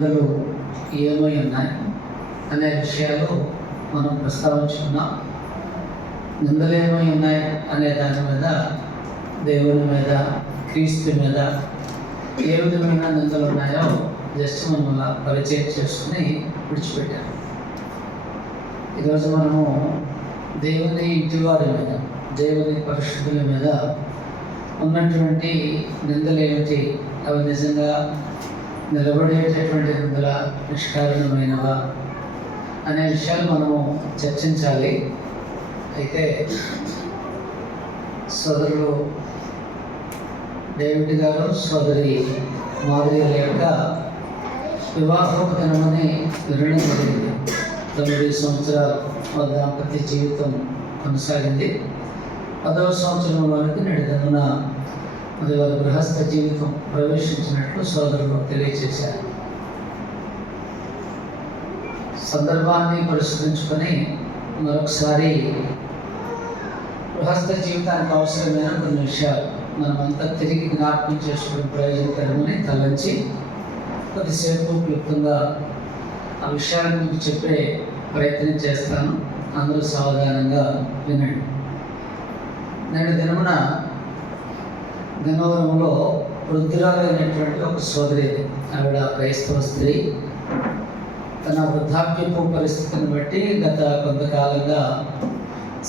నిందలు ఏమై ఉన్నాయి అనే విషయాలు మనం ప్రస్తావించుకున్నాం. నిందలు ఏమై ఉన్నాయి అనే దాని మీద, దేవుని మీద, క్రీస్తు మీద ఏ విధమైన నిందలు ఉన్నాయో జస్ట్ మనం అలా పరిచయం చేసుకుని విడిచిపెట్టాం. ఈరోజు మనము దేవుని ఇంటివారి మీద, దేవుని పరిశుద్ధుల మీద ఉన్నటువంటి నిందలు ఏమిటి, అవి నిజంగా నిలబడేటటువంటి నిందల, నిష్కారణమైనవా అనే విషయాలు మనము చర్చించాలి. అయితే సోదరులు డేవిడ్ గారు, సోదరి మాధుర్య యొక్క వివాహోపదినమని నిర్ణయం జరిగింది. 9 సంవత్సరాల దాంపత్య జీవితం కొనసాగింది. 10వ సంవత్సరంలోనికి నేటి దినాన మరి వారి గృహస్థ జీవితం ప్రవేశించినట్లు సోదరులు తెలియజేశారు. సందర్భాన్ని పరిశీలించుకొని మరొకసారి గృహస్థ జీవితానికి అవసరమైన కొన్ని విషయాలు మనమంతా తిరిగి జ్ఞాపకం చేసుకునే ప్రయోజనకరమని తలంచి కొద్దిసేపు క్లుప్తంగా ఆ విషయాల గురించి చెప్పే ప్రయత్నం చేస్తాను. అందరూ సావధానంగా వినండి. నేడు దినమున గన్నవరంలో వృద్ధురాలైనటువంటి ఒక సోదరి, ఆవిడ క్రైస్తవ స్త్రీ, తన వృద్ధాప్యపు పరిస్థితిని బట్టి గత కొంతకాలంగా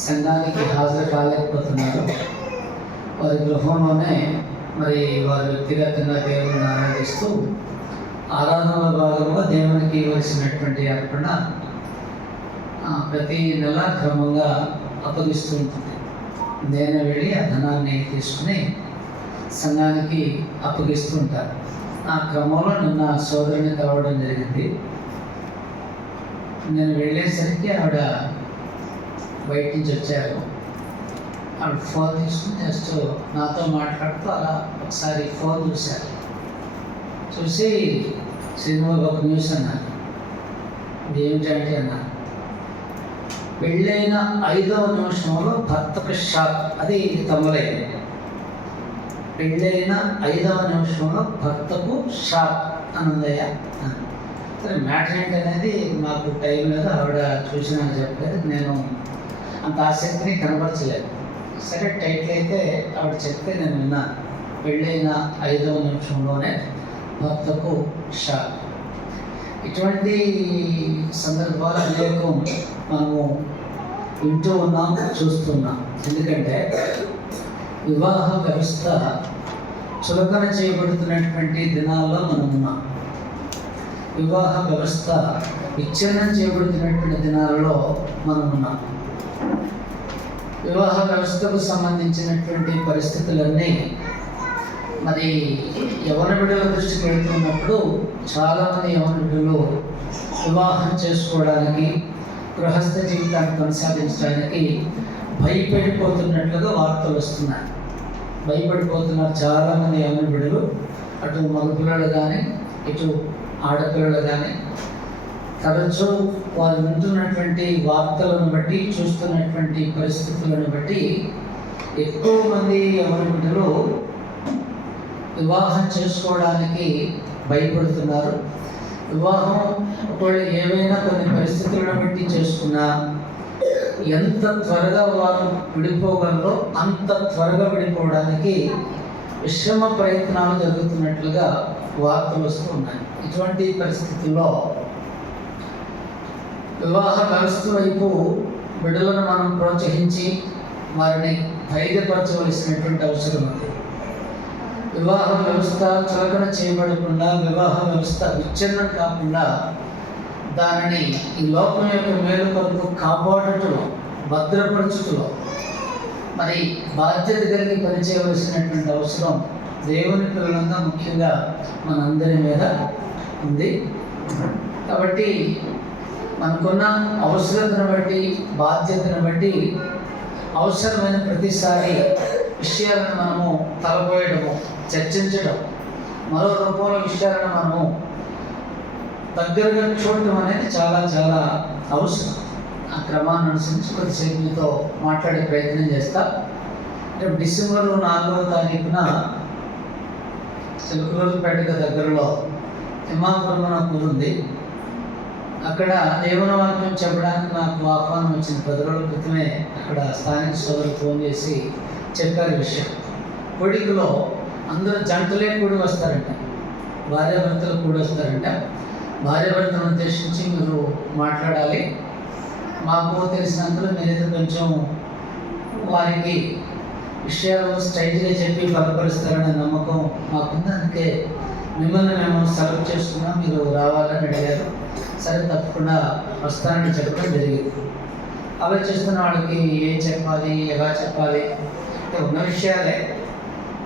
సంఘానికి హాజరు కాలేకపోతున్నారు. వారి గృహంలోనే మరి వారు వ్యక్తిగతంగా దేవుని ఆరాధిస్తూ ఆరాధనల భాగంగా దేవునికి ఇవ్వాల్సినటువంటి అర్పణ ప్రతి నెల క్రమంగా అప్పగిస్తూ ఉంటుంది. నేను వెళ్ళి ఆ ధనాన్ని తీసుకుని సంఘానికి అప్పగిస్తూ ఉంటారు. ఆ క్రమంలో నిన్న సోదరుని కలవడం జరిగింది. నేను వెళ్ళేసరికి ఆవిడ బయట నుంచి వచ్చారు. ఆవిడ ఫోన్ తీసుకుని జస్ట్ నాతో మాట్లాడుతూ అలా ఒకసారి ఫోన్ చూశారు. చూసి సినిమాలో ఒక న్యూస్ అన్నారు. ఇది ఏమిటంటే అన్నారు, పెళ్ళైన 5వ నిమిషంలో భర్తకు షాక్. అది తమ్ములైంది. పెళ్ళైన 5వ నిమిషంలో భర్తకు షాక్ అని ఉందయ్యా. సరే, మ్యాటర్ ఏంటనేది మాకు టైం లేదు, ఆవిడ చూసినా చెప్పలేదు, నేను అంత ఆసక్తిని కనపరచలేదు. సరే, టైటిల్ అయితే ఆవిడ చెప్తే నేను విన్నాను. పెళ్ళైన 5వ నిమిషంలోనే భర్తకు షాక్. ఇటువంటి సందర్భాలు అనేకం మనము వింటూ ఉన్నాం, చూస్తున్నాం. ఎందుకంటే వివాహ వ్యవస్థ చులకన చేయబడుతున్నటువంటి దినాల్లో మనం ఉన్నాం. వివాహ వ్యవస్థ విచ్ఛిన్నం చేయబడుతున్నటువంటి దినాలలో మనం ఉన్నాం. వివాహ వ్యవస్థకు సంబంధించినటువంటి పరిస్థితులన్నీ మరి యవన బిడ్డల దృష్టికి వెళ్తున్నప్పుడు చాలామంది యవన బిడ్డలు వివాహం చేసుకోవడానికి, గృహస్థ జీవితాన్ని కొనసాగించడానికి భయపడిపోతున్నట్లుగా వార్తలు వస్తున్నాయి. భయపడిపోతున్నారు చాలామంది యవన బిడ్డలు. అటు మగపిల్లలు కానీ, ఇటు ఆడపిల్లలు కానీ తరచూ వారు వింటున్నటువంటి వార్తలను బట్టి, చూస్తున్నటువంటి పరిస్థితులను బట్టి ఎక్కువ మంది యవన బిడ్డలు వివాహం చేసుకోవడానికి భయపడుతున్నారు. వివాహం ఒకవేళ ఏవైనా కొన్ని పరిస్థితులను బట్టి చేసుకున్నా ఎంత త్వరగా వారు విడిపోగలరో అంత త్వరగా విడిపోవడానికి విశ్రమ ప్రయత్నాలు జరుగుతున్నట్లుగా వార్తలు వస్తూ ఉన్నాయి. ఇటువంటి పరిస్థితుల్లో వివాహ వ్యవస్థ వైపు బిడ్డలను మనం ప్రోత్సహించి వారిని ధైర్యపరచవలసినటువంటి అవసరం ఉంది. వివాహ వ్యవస్థ చులకన చేయబడకుండా, వివాహ వ్యవస్థ విచ్ఛిన్నం కాకుండా దానిని ఈ లోకం యొక్క మేలు కొరకు కాపాడుటలో, భద్రపరచుటలో మరి బాధ్యత కలిగి పనిచేయవలసినటువంటి అవసరం దేవుని పిల్లలంగా ముఖ్యంగా మనందరి మీద ఉంది. కాబట్టి మనకున్న అవసరతను బట్టి, బాధ్యతను బట్టి అవసరమైన ప్రతిసారి విషయాలను మనము తలపోయడము, చర్చించడం, మరో రూపంలో విషయాలను మనము దగ్గరగా చూడటం అనేది చాలా చాలా అవసరం. ఆ క్రమాన్ని అనుసరించి కొద్దిసేపు మీతో మాట్లాడే ప్రయత్నం చేస్తా. రేపు డిసెంబర్ 4వ తారీఖున చిలుకలూరుపేటకు దగ్గరలో తిమ్మాపురం అనే ఊరు ఉంది. అక్కడ దేవుని వాక్యం చెప్పడానికి నాకు ఆహ్వానం వచ్చింది. 10 రోజుల క్రితమే అక్కడ స్థానిక సోదరులు ఫోన్ చేసి చెప్పారు విషయం. కొడికలో అందరూ జంటలే కూడి వస్తారంట, భార్యాభర్తలు కూడి వస్తారంట. భార్యాభర్తలను ఉద్దేశించి మీరు మాట్లాడాలి, మాకు తెలిసినంతలో మీరైతే కొంచెం వారికి విషయాలు స్ట్రైట్గా చెప్పి బలపరుస్తారనే నమ్మకం మాకుంది. అందుకే మిమ్మల్ని మేము సెలెక్ట్ చేసుకున్నాం, మీరు రావాలని అడిగారు. సరే తప్పకుండా వస్తానని చెప్పడం జరిగింది. ఆలోచిస్తున్న వాళ్ళకి ఏం చెప్పాలి, ఎలా చెప్పాలి అంటే ఉన్న విషయాలే,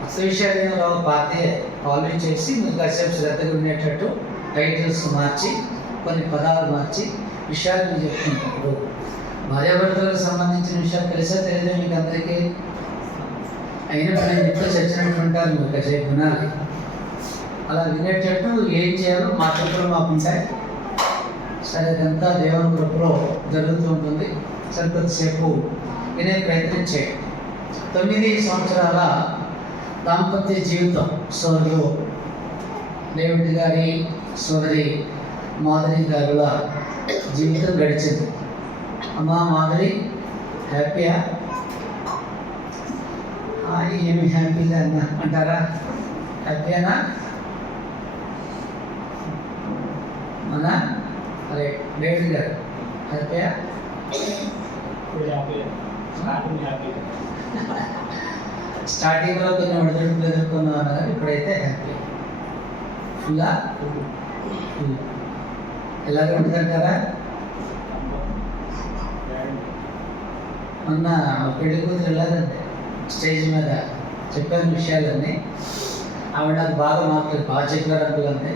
అసలు విషయాలు ఏమో రావు, పాతే ఆల్రెడీ చేసి మీకు కాసేపు శ్రద్ధగా ఉండేటట్టు టైటిల్స్ మార్చి కొన్ని పదాలు మార్చి విషయాలు మీరు చెప్తుంటారు. భార్యాభర్తలకు సంబంధించిన విషయాలు తెలిసే తెలియదు మీకు అందరికీ. అయినప్పుడు నేను చెప్తే చచ్చినట్టు ఉంటారు, మీరు కాసేపు వినాలి. అలా వినేటట్టు ఏం చేయాలో మా చెప్పలు మాకు ఉంటాయి. సరే అదంతా దేవుని కృపలో జరుగుతూ ఉంటుంది. సరే కొద్దిసేపు వినే ప్రయత్నం చేయండి. 9 సంవత్సరాల దాంపత్య జీవితం సోదరులు డేవిడ్ గారి సోదరి మాధురి గారుల జీవితం గడిచింది. అమ్మా మాధురి, హ్యాపీయా? ఏమి హ్యాపీగా అంటారా? హ్యాపీయేనా? మన అరే డేవిడ్ గారు హ్యాపీయా? స్టార్టింగ్లో కొన్ని ఒడిదుడుకులు ఎదుర్కొన్నాను కానీ ఇప్పుడైతే హ్యాపీ, ఫుల్లా ఎలాగ ఉంటుందంటారా? మొన్న పెళ్లి కూతురు వెళ్ళాలంటే స్టేజ్ మీద చెప్పిన విషయాలన్నీ ఆవిడ నాకు బాగా చెప్పారు అంకులంటే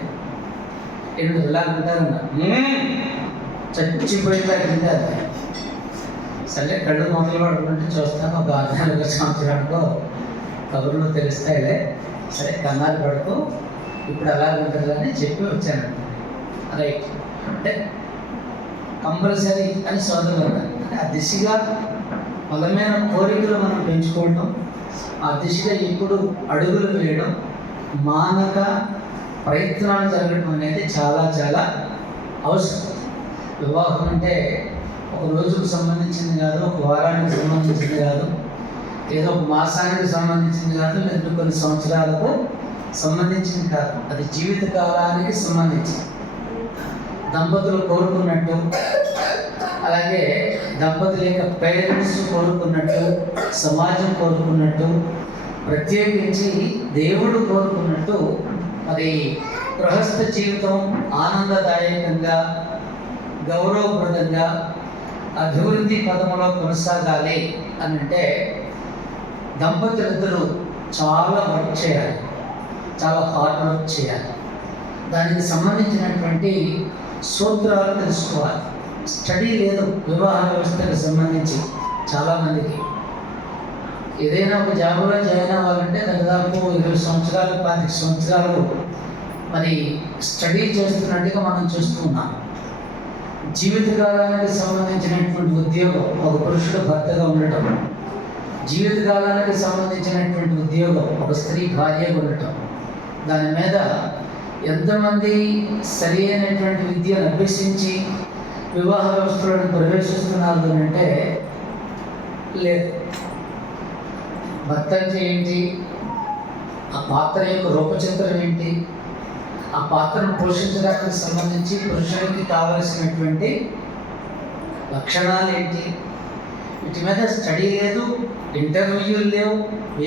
ఏడు ఎలాగుంటారన్న చచ్చిపోయిందా కింద. సరే కళ్ళు మొదలు పడుకుంటే చూస్తాను, ఒక 4 సంవత్సరాలకో కబుర్లు తెలుస్తాయిలే, సరే కంగారు పడుకో, ఇప్పుడు అలాగుంటుందని చెప్పి వచ్చాను. రైట్ అంటే కంపల్సరీ అని సోదరులు అన్నారు. అంటే ఆ దిశగా బలమైన కోరికలు మనం పెంచుకోవడం, ఆ దిశగా ఎప్పుడు అడుగులు వేయడం, మానక ప్రయత్నాలు జరగడం అనేది చాలా చాలా అవసరం. వివాహం అంటే ఒక రోజుకు సంబంధించింది కాదు, ఒక వారానికి సంబంధించింది కాదు, ఏదో ఒక మాసానికి సంబంధించింది కాదు, లేదా కొన్ని సంవత్సరాలకు సంబంధించింది కాదు, అది జీవితకాలానికి సంబంధించింది. దంపతులు కోరుకున్నట్టు, అలాగే దంపతుల యొక్క పేరెంట్స్ కోరుకున్నట్టు, సమాజం కోరుకున్నట్టు, ప్రత్యేకించి దేవుడు కోరుకున్నట్టు మరి గృహస్థ జీవితం ఆనందదాయకంగా, గౌరవప్రదంగా, అభివృద్ధి పదంలో కొనసాగాలి అని అంటే దంపతులిద్దరూ చాలా వర్క్ చేయాలి, చాలా హార్డ్ వర్క్ చేయాలి. దానికి సంబంధించినటువంటి సూత్రాలు తెలుసుకోవాలి. స్టడీ లేదు వివాహ వ్యవస్థకు సంబంధించి. చాలామందికి ఏదైనా ఒక జాబులో జాయిన్ అవ్వాలంటే దాదాపు 20 సంవత్సరాలు 25 సంవత్సరాలు మరి స్టడీ చేస్తున్నట్టుగా మనం చూస్తున్నాం. జీవితకాలానికి సంబంధించినటువంటి ఉద్యోగం, ఒక పురుషుడు భర్తగా ఉండటం, జీవితకాలానికి సంబంధించినటువంటి ఉద్యోగం ఒక స్త్రీ భార్యగా ఉండటం, దాని మీద ఎంతమంది సరి అయినటువంటి విద్యను అభ్యసించి వివాహ వ్యవస్థలను ప్రవేశిస్తున్నారు అంటే లేదు. భర్త అంటే ఏంటి, ఆ పాత్ర యొక్క రూపచిత్రం ఏంటి, ఆ పాత్రను పోషించడానికి సంబంధించి పురుషునికి కావలసినటువంటి లక్షణాలు ఏంటి, వీటి మీద స్టడీ లేదు, ఇంటర్వ్యూలు లేవు,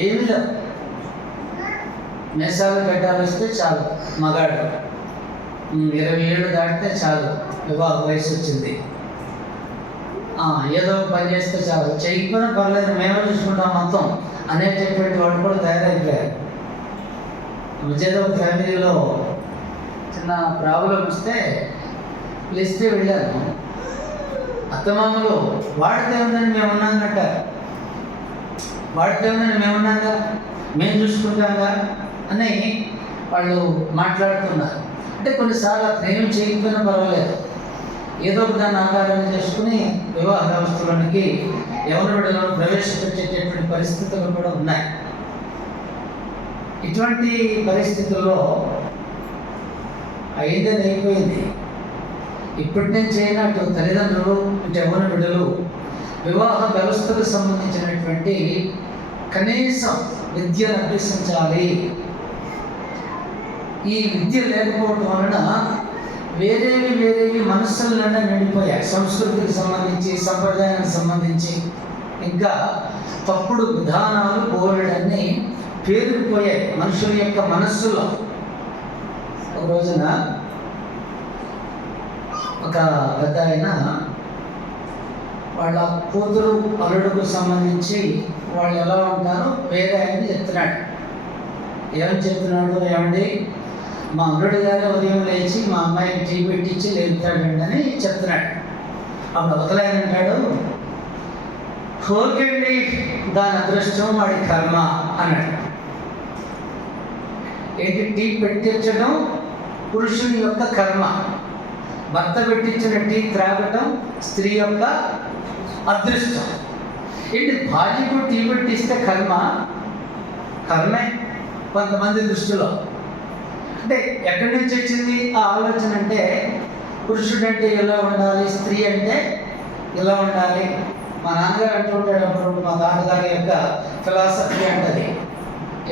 ఏమీ లేవు. మేసాలు గడ్డాలు వస్తే చాలు మగాడు, 20 ఏళ్ళు దాటితే చాలు వివాహ వయసు వచ్చింది, ఏదో పని చేస్తే చాలు, చేయకపోయినా పర్లేదు మేమే చూసుకుంటాం మొత్తం అనేటటువంటి వాడు కూడా తయారైపోయారు. విజయదో ఫ్యామిలీలో చిన్న ప్రాబ్లం వస్తే పిలిస్తే వెళ్ళాను, అత్తమామలు వాడితే ఉందని మేము ఉన్నాం కట్టారు, వాడితే ఉందని మేము ఉన్నాగా, మేము చూసుకుంటాంగా అని వాళ్ళు మాట్లాడుతున్నారు. అంటే కొన్నిసార్లు అతను ఏమి చేయకపోయినా పర్వాలేదు, ఏదో ఒక దాన్ని ఆధారం చేసుకుని వివాహ వ్యవస్థలోనికి ఎవరి బిడ్డలను ప్రవేశపెట్టేటటువంటి పరిస్థితులు కూడా ఉన్నాయి. ఇటువంటి పరిస్థితుల్లో అయిందని అయిపోయింది. ఇప్పటి నుంచి అయినా అటు తల్లిదండ్రులు, ఇటు యవ్వన బిడ్డలు వివాహ వ్యవస్థకు సంబంధించినటువంటి కనీసం విద్యను అభ్యసించాలి. ఈ విద్య లేకపోవడం వలన వేరేవి మనస్సులన్నా నిండిపోయాయి. సంస్కృతికి సంబంధించి, సంప్రదాయానికి సంబంధించి ఇంకా తప్పుడు విధానాలు బోలెడన్ని పేరుకుపోయాయి మనుషుల యొక్క మనస్సులో. ఒక రోజున ఒక పెద్ద ఆయన వాళ్ళ కూతురు అల్లుడుకు సంబంధించి వాళ్ళు ఎలా ఉంటారో వేరే ఆయన చెప్తున్నాడు. ఏమని చెప్తున్నాడు? ఏమండి, మా అల్లుడు గారు ఉదయం లేచి మా అమ్మాయికి టీ పెట్టించి లేపుతాడండి అని చెప్తున్నాడు. అప్పుడు అవతలాయన అంటాడు, ఓకేండి, దాని అదృష్టం వాడి కర్మ అన్నాడు. ఏంటి? టీ పెట్టించడం పురుషుని యొక్క కర్మ, భర్త పెట్టించిన టీ త్రాగటం స్త్రీ యొక్క అదృష్టం. ఏంటి? భార్యకు టీ పెట్టిస్తే కర్మే కొంతమంది దృష్టిలో. అంటే ఎక్కడి నుంచి వచ్చింది ఆ ఆలోచన? అంటే పురుషుడు అంటే ఇలా ఉండాలి, స్త్రీ అంటే ఇలా ఉండాలి. మా నాన్నగారు అంటూ ఉంటాడు అప్పుడు, మా తాతగారి యొక్క ఫిలాసఫీ అంటది.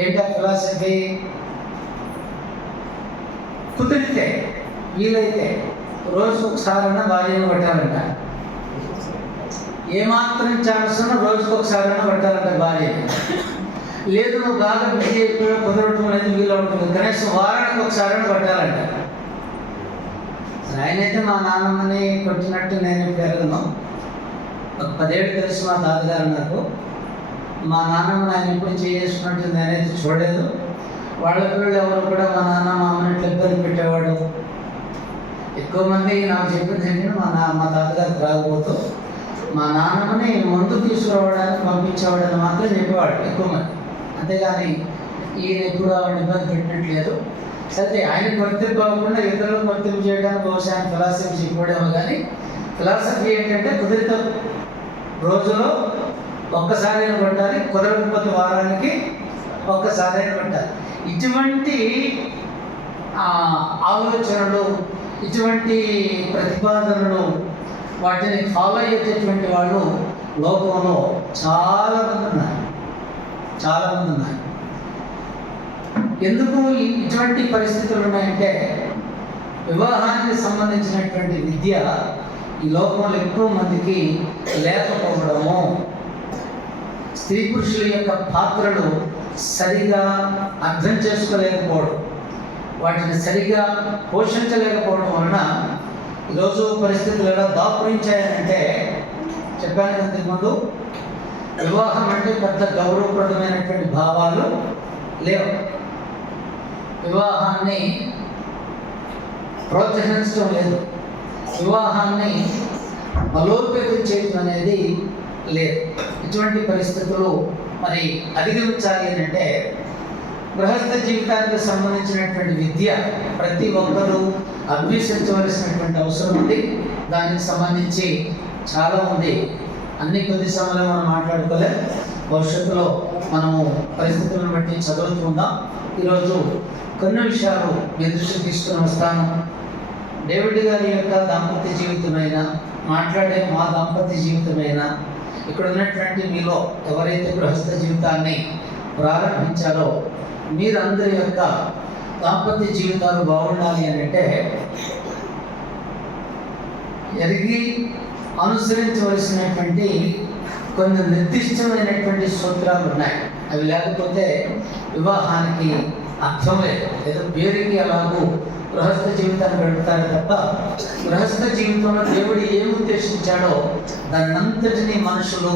ఏంటా ఫిలాసఫీ? కుదిరితే వీలైతే రోజుకు ఒకసారైనా భార్యను పట్టాలంట. ఏమాత్రం ఛాన్స్ ఉన్నా రోజుకు ఒకసారైనా పట్టాలంట భార్యని. లేదు నువ్వు బాగా బిజీ అయిపోయా, కుదరటం లేదు, వీలు ఉంటుంది, కనీసం వారానికి ఒకసారైనా పట్టాలంట. ఆయనైతే మా నాన్నమ్మని కొట్టినట్టు నేను పెరగను. ఒక 10 ఏళ్ళు తెలుసు మా తాతగారు నాకు. మా నాన్నమ్మని ఆయన ఎప్పుడు చేసుకున్నట్టు నేనైతే చూడలేదు. వాళ్ళ పిల్లలు ఎవరు కూడా మా నాన్న మా అమ్మని ఇట్లా ఇబ్బంది పెట్టేవాడు. ఎక్కువ మంది నాకు చెప్పింది ఏంటంటే మా తాతగారికి రాకపోతూ మా నాన్నమ్మని మందు తీసుకురావడానికి పంపించేవాడని మాత్రం చెప్పేవాడు ఎక్కువ మంది. అంతేగాని ఈయన ఎప్పుడు ఆవిడ ఇబ్బంది పెట్టినట్లేదు. సరే ఆయనకు వర్తింపు అవ్వకుండా ఇతరులకు వర్తింపు చేయడానికి బహుశా ఆయన ఫిలాసఫీ చెప్పడేమో. కానీ ఫిలాసఫీ ఏంటంటే కుదిరితే రోజులో ఒక్కసారైనా పట్టాలి, కుదరకపోతే వారానికి ఒక్కసారైనా పట్టాలి. ఇటువంటి ఆలోచనలు, ఇటువంటి ప్రతిపాదనలు, వాటిని ఫాలో అయ్యేటటువంటి వాళ్ళు లోకంలో చాలామంది ఉన్నారు. ఎందుకు ఇటువంటి పరిస్థితులు ఉన్నాయంటే వివాహానికి సంబంధించినటువంటి విద్య ఈ లోకంలో ఎక్కువ మందికి లేకపోవడము, స్త్రీ పురుషుల యొక్క పాత్రలు సరిగా అర్థం చేసుకోలేకపోవడం, వాటిని సరిగా పోషించలేకపోవడం వలన ఈరోజు పరిస్థితులు ఎలా దాపురించాయంటే, చెప్పాను ఇంతకుముందు, వివాహం అంటే పెద్ద గౌరవప్రదమైనటువంటి భావాలు లేవు. వివాహాన్ని ప్రోత్సహించడం లేదు, వివాహాన్ని బలోపేతం చేయడం అనేది లేదు. ఇటువంటి పరిస్థితులు మరి అధిగమించాలి అని అంటే గృహస్థ జీవితానికి సంబంధించినటువంటి విద్య ప్రతి ఒక్కరూ అభ్యసించవలసినటువంటి అవసరం ఉంది. దానికి సంబంధించి చాలా ఉంది. అన్ని కొద్ది సమయంలో మనం మాట్లాడుకోలే. భవిష్యత్తులో మనము పరిస్థితులను బట్టి చదువుతుందాం. ఈరోజు కొన్ని విషయాలు మీ దృష్టికి తీసుకుని వస్తాను. డేవిడ్ గారి యొక్క దాంపత్య జీవితమైనా, మాట్లాడే మా దాంపత్య జీవితమైనా, ఇక్కడ ఉన్నటువంటి మీలో ఎవరైతే గృహస్థ జీవితాన్ని ప్రారంభించారో మీరందరి యొక్క దాంపత్య జీవితాలు బాగుండాలి అని అంటే ఎరిగి అనుసరించవలసినటువంటి కొన్ని నిర్దిష్టమైనటువంటి సూత్రాలు ఉన్నాయి. అవి లేకపోతే వివాహానికి అర్థం లేదు. ఏదో పేరుకి అలాగూ గృహస్థ జీవితాన్ని గడుపుతారు తప్ప గృహస్థ జీవితంలో దేవుడు ఏమి ఉద్దేశించాడో దాన్నంతటినీ మనుషులు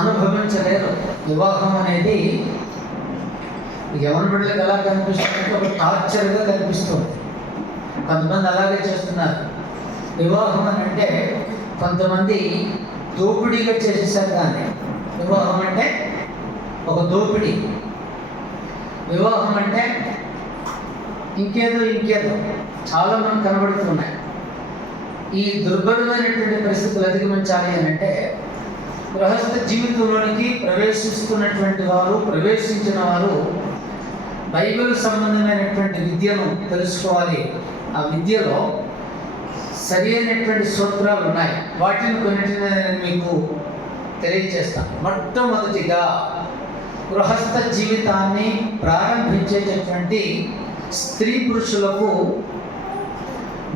అనుభవించలేరు. వివాహం అనేది ఎవరి బిడ్డలకు ఎలా కనిపిస్తుందంటే ఒక టార్చర్గా కనిపిస్తుంది. కొంతమంది అలాగే చేస్తున్నారు. వివాహం అని అంటే కొంతమంది దోపిడీగా చేసేసారు. కానీ వివాహం అంటే ఒక దోపిడీ. వివాహం అంటే ఇంకేదో చాలా మనకు కనబడుతున్నాయి. ఈ దుర్భరమైనటువంటి పరిస్థితులు అధిగమించాలి అని అంటే గృహస్థ జీవితంలోనికి ప్రవేశించిన వారు బైబిల్ సంబంధమైనటువంటి విద్యను తెలుసుకోవాలి. ఆ విద్యలో సరి అయినటువంటి సూత్రాలు ఉన్నాయి. వాటిని కొన్నిటిని నేను మీకు తెలియజేస్తాను. మొట్టమొదటిగా గృహస్థ జీవితాన్ని ప్రారంభించేటటువంటి స్త్రీ పురుషులకు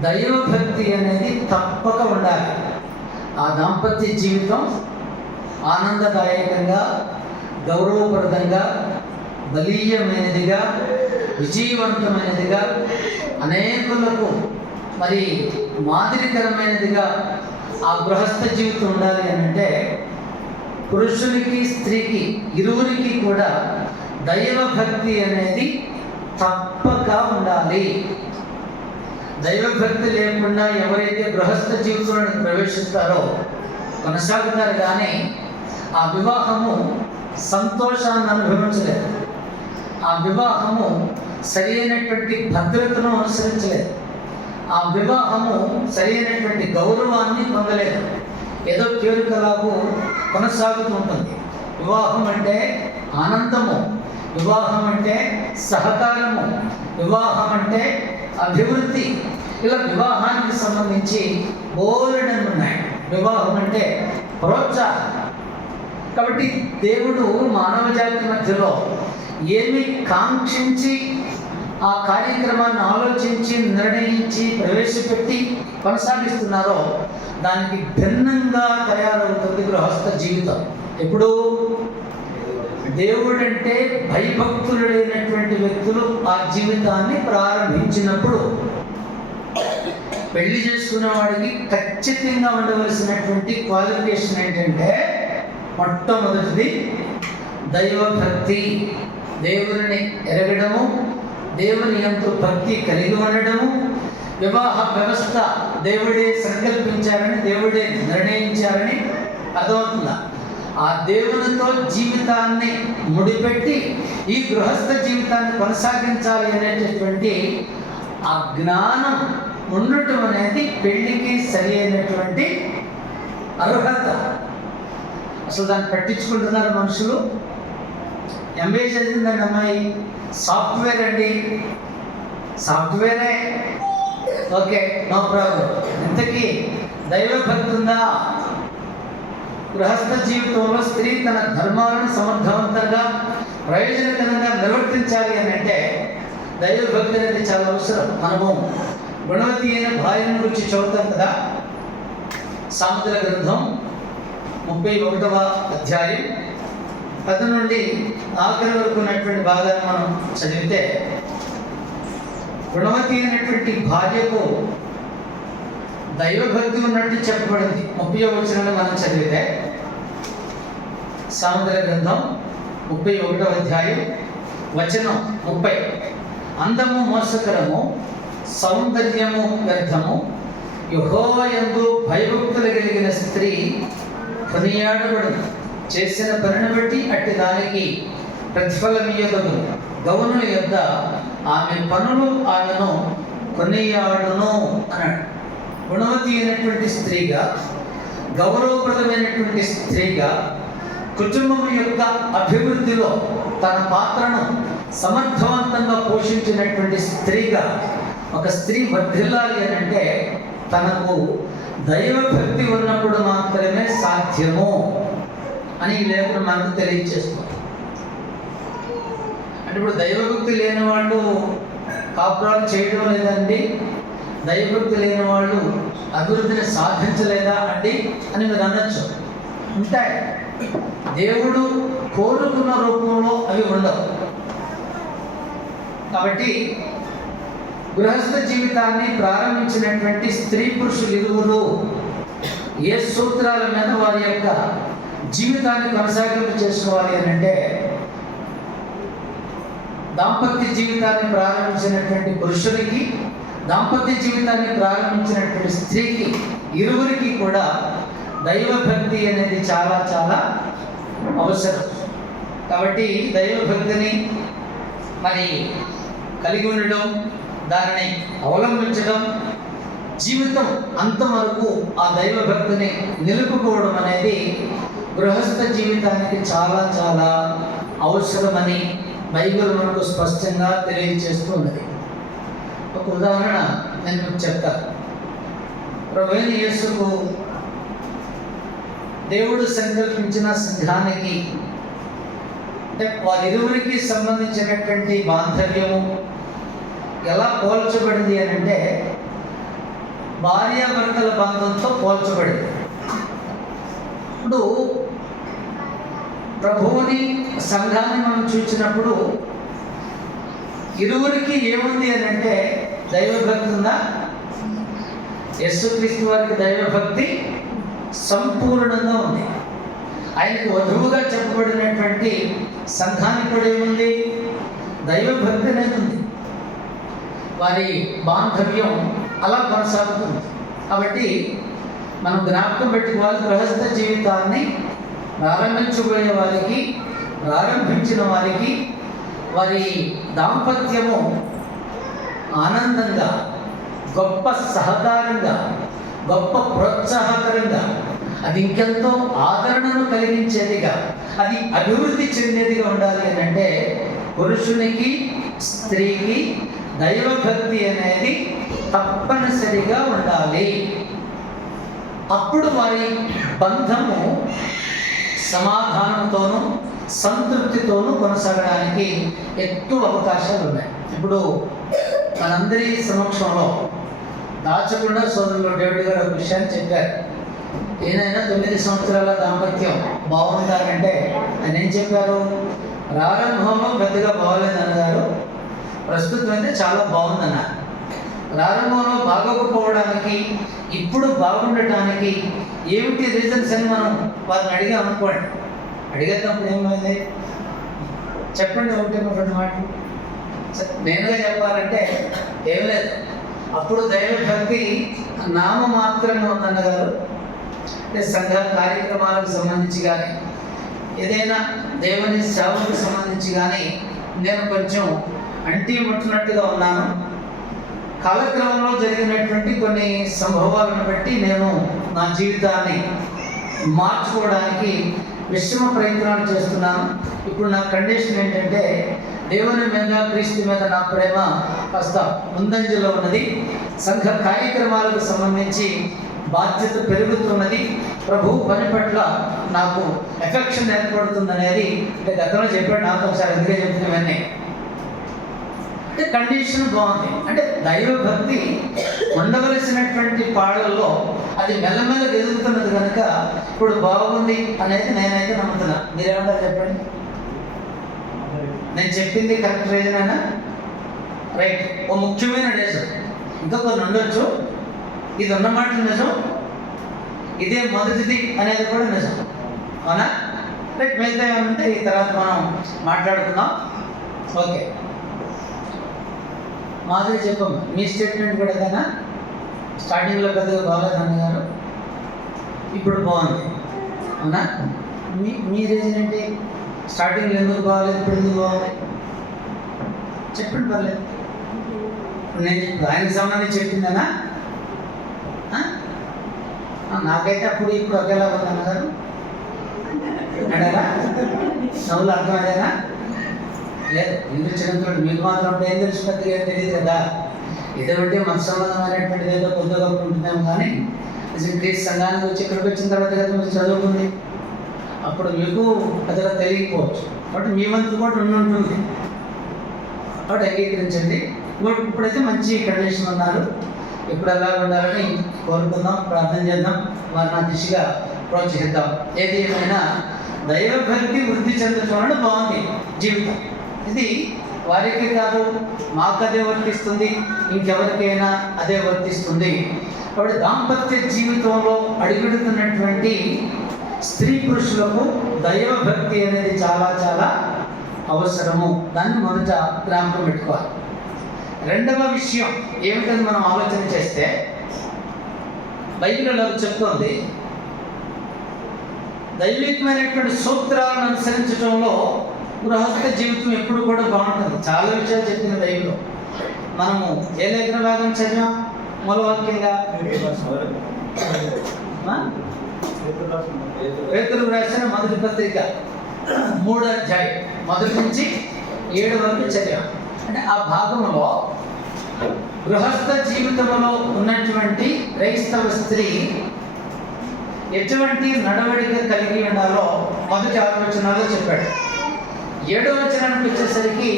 దైవభక్తి అనేది తప్పక ఉండాలి. ఆ దాంపత్య జీవితం ఆనందదాయకంగా, గౌరవప్రదంగా, బలీయమైనదిగా, విజయవంతమైనదిగా, అనేకులకు మరి మాదిరికరమైనదిగా ఆ గృహస్థ జీవితం ఉండాలి అని అంటే పురుషునికి స్త్రీకి ఇరువురికి కూడా దైవభక్తి అనేది తప్పక ఉండాలి. దైవభక్తి లేకుండా ఎవరైతే గృహస్థ జీవితంలో ప్రవేశిస్తారో కొనసాగుతారు, కానీ ఆ వివాహము సంతోషాన్ని అనుభవించలేదు. ఆ వివాహము సరి అయినటువంటి భద్రతను అనుసరించలేదు. ఆ వివాహము సరి అయినటువంటి గౌరవాన్ని పొందలేదు. ఏదో కేరుకలాగు కొనసాగుతూ ఉంటుంది. వివాహం అంటే ఆనందము, వివాహం అంటే సహకారము, వివాహం అంటే అభివృద్ధి. ఇలా వివాహానికి సంబంధించి బోలెడన్ని ఉన్నాయి. వివాహం అంటే ప్రోత్సాహం. కాబట్టి దేవుడు మానవ జాతి మధ్యలో ఏమి కాంక్షించి ఆ కార్యక్రమాన్ని ఆలోచించి నిర్ణయించి ప్రవేశపెట్టి కొనసాగిస్తున్నారో దానికి భిన్నంగా తయారవుతుంది గృహస్థ జీవితం. ఎప్పుడు దేవుడంటే భయభక్తులైనటువంటి వ్యక్తులు ఆ జీవితాన్ని ప్రారంభించినప్పుడు. పెళ్లి చేసుకున్న వాడికి ఖచ్చితంగా ఉండవలసినటువంటి క్వాలిఫికేషన్ ఏంటంటే మొట్టమొదటిది దైవభక్తి, దేవుని ఎరగడము, దేవుని యందు భక్తి కలిగి ఉండడము. వివాహ వ్యవస్థ దేవుడే సంకల్పించారని, దేవుడే నిర్ణయించారని అర్థమవుతుందా? ఆ దేవునితో జీవితాన్ని ముడిపెట్టి ఈ గృహస్థ జీవితాన్ని కొనసాగించాలి అనేటటువంటి ఆ జ్ఞానం ఉండటం అనేది పెళ్లికి సరి అయినటువంటి అర్హత. అసలు దాన్ని పట్టించుకుంటున్నారు మనుషులు. ఎంబీఏ చదివిందండి అమ్మాయి, సాఫ్ట్వేర్ అండి, సాఫ్ట్వేరే, ఓకే నో ప్రాబ్లం. ఇంతకీ దైవభక్తి ఉందా? గృహస్థ జీవితంలో స్త్రీ తన ధర్మాలను సమర్థవంతంగా ప్రయోజనకరంగా నిర్వర్తించాలి అని అంటే దైవభక్తి అనేది చాలా అవసరం. మనము గుణవతి అయిన భార్యను గురించి చదువుతాం కదా, సామెతల గ్రంథం 31వ అధ్యాయం 10 నుండి 4 వరకు ఉన్నటువంటి భాగాన్ని మనం చదివితే, గుణవతి అయినటువంటి భార్యకు దైవభక్తి ఉన్నట్టు చెప్పబడింది. 30వ వచనాన్ని మనం చదివితే, సామెతల గ్రంథం 31వ అధ్యాయం వచనం 30, అందము మోసకరము, సౌందర్యము వ్యర్థము, యెహోవా యందు భయభక్తులు కలిగిన స్త్రీ కొనియాడబడును. చేసిన పనిని బట్టి అట్టి దానికి ప్రతిఫలమియ్యదు. గౌనుల యొద్ద ఆమె పనులు ఆమెను కొనియాడును అన్నాడు. గుణవతి అయినటువంటి స్త్రీగా, గౌరవప్రదమైనటువంటి స్త్రీగా, కుటుంబం యొక్క అభివృద్ధిలో తన పాత్రను సమర్థవంతంగా పోషించినటువంటి స్త్రీగా ఒక స్త్రీ వర్ధిల్లాలి అని అంటే తనకు దైవభక్తి ఉన్నప్పుడు మాత్రమే సాధ్యము అని ఈ లేఖనం మనకు తెలియజేస్తుంది. అంటే ఇప్పుడు దైవభక్తి లేని వాళ్ళు కాపురాలు చేయడం లేదండి, దైవభక్తి లేని వాళ్ళు అభివృద్ధిని సాధించలేదా అండి అని మీరు అనొచ్చు. ఉంటాయి, దేవుడు కోరుకున్న రూపంలో అవి ఉండవు. కాబట్టి గృహస్థ జీవితాన్ని ప్రారంభించినటువంటి స్త్రీ పురుషులు ఇరువురు ఏ సూత్రాల మీద వారి యొక్క జీవితాన్ని కొనసాగింపు చేసుకోవాలి అని అంటే, దాంపత్య జీవితాన్ని ప్రారంభించినటువంటి పురుషునికి, దాంపత్య జీవితాన్ని ప్రారంభించినటువంటి స్త్రీకి, ఇరువురికి కూడా దైవభక్తి అనేది చాలా చాలా అవసరం. కాబట్టి దైవభక్తిని మరి కలిగి ఉండడం, దానిని అవలంబించడం, జీవితం అంతవరకు ఆ దైవభక్తిని నిలుపుకోవడం అనేది గృహస్థ జీవితానికి చాలా చాలా అవసరమని బైబిల్ మనకు స్పష్టంగా తెలియజేస్తూ ఉన్నది. ఒక ఉదాహరణ నేను మీకు చెప్తాను. ప్రభువైన యేసుకు దేవుడు సంకల్పించిన సంఘానికి, అంటే వారిరువురికి సంబంధించినటువంటి బాంధవ్యము ఎలా పోల్చబడింది అని అంటే భార్యాభర్తల బంధంతో పోల్చబడింది. ఇప్పుడు ప్రభువుని సంఘాన్ని మనం చూసినప్పుడు ఇరువురికి ఏముంది అని అంటే దైవభక్తి ఉందా? యేసుక్రీస్తు వారికి దైవభక్తి సంపూర్ణంగా ఉంది. ఆయనకు వధువుగా చెప్పబడినటువంటి సంఘానికి కూడా ఏముంది? దైవభక్తి అనేది ఉంది. వారి బాంధవ్యం అలా కొనసాగుతుంది. కాబట్టి మనం జ్ఞాపకం పెట్టుకోవాలి, గృహస్థ జీవితాన్ని ప్రారంభించబోయే వారికి, ప్రారంభించిన వారికి వారి దాంపత్యము ఆనందంగా, గొప్ప సహకారంగా, గొప్ప ప్రోత్సాహకరంగా, అది ఇంకెంతో ఆదరణను కలిగించేదిగా, అది అభివృద్ధి చెందేదిగా ఉండాలి అని అంటే పురుషునికి స్త్రీకి దైవభక్తి అనేది తప్పనిసరిగా ఉండాలి. అప్పుడు వారి బంధము సమాధానంతోనూ సంతృప్తితోనూ కొనసాగడానికి ఎక్కువ అవకాశాలు ఉన్నాయి. ఇప్పుడు మనందరి సమక్షంలో దాచకుండా సోదరులు డేవిడ్ గారు ఒక విషయాన్ని చెప్పారు. ఏదైనా 9 సంవత్సరాల దాంపత్యం బాగుంటారంటే ఆయన ఏం చెప్పారు? ప్రారంభంలో పెద్దగా బాగోలేదు అన్నారు, ప్రస్తుతం అయితే చాలా బాగుందన్నారు. ప్రారంభంలో బాగోకపోవడానికి, ఇప్పుడు బాగుండటానికి ఏమిటి రీజన్స్ అని మనం వారిని అడిగాం అనుకోండి. అడిగేటప్పుడు ఏమైంది చెప్పండి, ఒకటి మాట నేనుగా చెప్పాలంటే ఏం లేదు. అప్పుడు దైవభక్తి నామమాత్రంగా ఉందన్నగారు. అంటే సంఘ కార్యక్రమాలకు సంబంధించి కానీ, ఏదైనా దేవుని సేవకు సంబంధించి కానీ నేను కొంచెం అంటి ముట్టినట్టుగా ఉన్నాను. కాలక్రమంలో జరిగినటువంటి కొన్ని సంభవాలను బట్టి నేను నా జీవితాన్ని మార్చుకోవడానికి విశ్రమ ప్రయత్నాలు చేస్తున్నాను. ఇప్పుడు నా కండిషన్ ఏంటంటే దేవుని మీద, క్రీస్తు మీద నా ప్రేమ కాస్త ముందంజలో ఉన్నది. సంఘ కార్యక్రమాలకు సంబంధించి బాధ్యత పెరుగుతున్నది. ప్రభు పని పట్ల నాకు ఎఫెక్షన్ ఏర్పడుతుంది అనేది అంటే గతంలో చెప్పాడు నాతో ఒకసారి, ఎందుకే చెప్తున్నామని. అంటే కండిషన్ బాగుంది. అంటే దైవభక్తి ఉండవలసినటువంటి పాడల్లో అది మెల్లమెల్లగా ఎదుగుతున్నది కనుక ఇప్పుడు బాగుంది అనేది నేనైతే నమ్ముతున్నా. మీరేమన్నా చెప్పండి, నేను చెప్పింది కరెక్ట్ రీజన్ అయినా రైట్. ఓ ముఖ్యమైన రీజన్, ఇంకా కొన్ని ఉండొచ్చు, ఇది ఉన్నమాట నిజం, ఇదే మొదటిది అనేది కూడా నిజం, అవునా? రైట్. మిగతా ఏమంటే ఈ తర్వాత మనం మాట్లాడుకుందాం. ఓకే, మాధురి చెప్పమ్మా, మీ స్టేట్మెంట్ కూడా ఏదైనా స్టార్టింగ్లో పెద్దగా బాగాలేదు అన్నగారు, ఇప్పుడు బాగుంది, అవునా? మీ రీజన్ ఏంటి? స్టార్టింగ్లో ఎందుకు బాగాలేదు, ఇప్పుడు ఎందుకు బాగుంది చెప్పండి, పర్లేదు. నేను ఆయనకు సంబంధించి చెప్పిందనా? నాకైతే అప్పుడు ఇప్పుడు ఒకేలా ఉంది అన్నగారు అన్నారా? నవ్వులు అర్థమయ్యేనా? లేదు, ఇంగ్లీష్ చదువుతాడు, మీకు మాత్రం అప్పుడు ఏం తెలుసు, పెద్దగా ఏం తెలియదు కదా. ఇటువంటి మత సంబంధమైనటువంటిది ఏదో కొద్దిగా గొప్ప ఉంటున్నాము. కానీ క్రీస్తు సంఘానికి వచ్చి ఇక్కడికి వచ్చిన తర్వాత కదా మీరు చదువుకుంది, అప్పుడు మీకు పెద్దగా తెలియకపోవచ్చు. బట్ మీ వంతు కూడా ఉంటుంది, కాబట్టి అంగీకరించండి. ఇప్పుడైతే మంచి కండిషన్ ఉన్నారు. ఇప్పుడు ఎలా ఉండాలని కోరుకుందాం, ప్రార్థన చేద్దాం, వారిని ఆ దిశగా ప్రోత్సహిద్దాం. ఏది ఏమైనా దైవభక్తి వృద్ధి చెందడం బాగుంది జీవితం. ఇది వారికి కాదు, మాకు అదే వర్తిస్తుంది, ఇంకెవరికైనా అదే వర్తిస్తుంది. కాబట్టి దాంపత్య జీవితంలో అడుగుడుతున్నటువంటి స్త్రీ పురుషులకు దైవభక్తి అనేది చాలా చాలా అవసరము. దాన్ని మొదట జ్ఞాపకం పెట్టుకోవాలి. రెండవ విషయం ఏమిటని మనం ఆలోచన చేస్తే, బైబిల్లో చెప్తోంది దైవికమైనటువంటి సూత్రాలను అనుసరించడంలో గృహస్థ జీవితం ఎప్పుడు కూడా బాగుంటుంది. చాలా విషయాలు చెప్పింది బైబిల్లో. మనము ఏ లేఖన భాగం చదివాం మూలవాక్యంగా? పేతురు రాసిన మొదటి పత్రిక 3వ అధ్యాయం 1 నుంచి 7 వరకు చదివాం. అంటే ఆ భాగంలో గృహస్థ జీవితంలో ఉన్నటువంటి క్రైస్తవ స్త్రీ ఎటువంటి నడవడిక కలిగి ఉండాలో మొదటి 6 వచనాల్లో చెప్పాడు. 7వ వచనానికి వచ్చేసరికి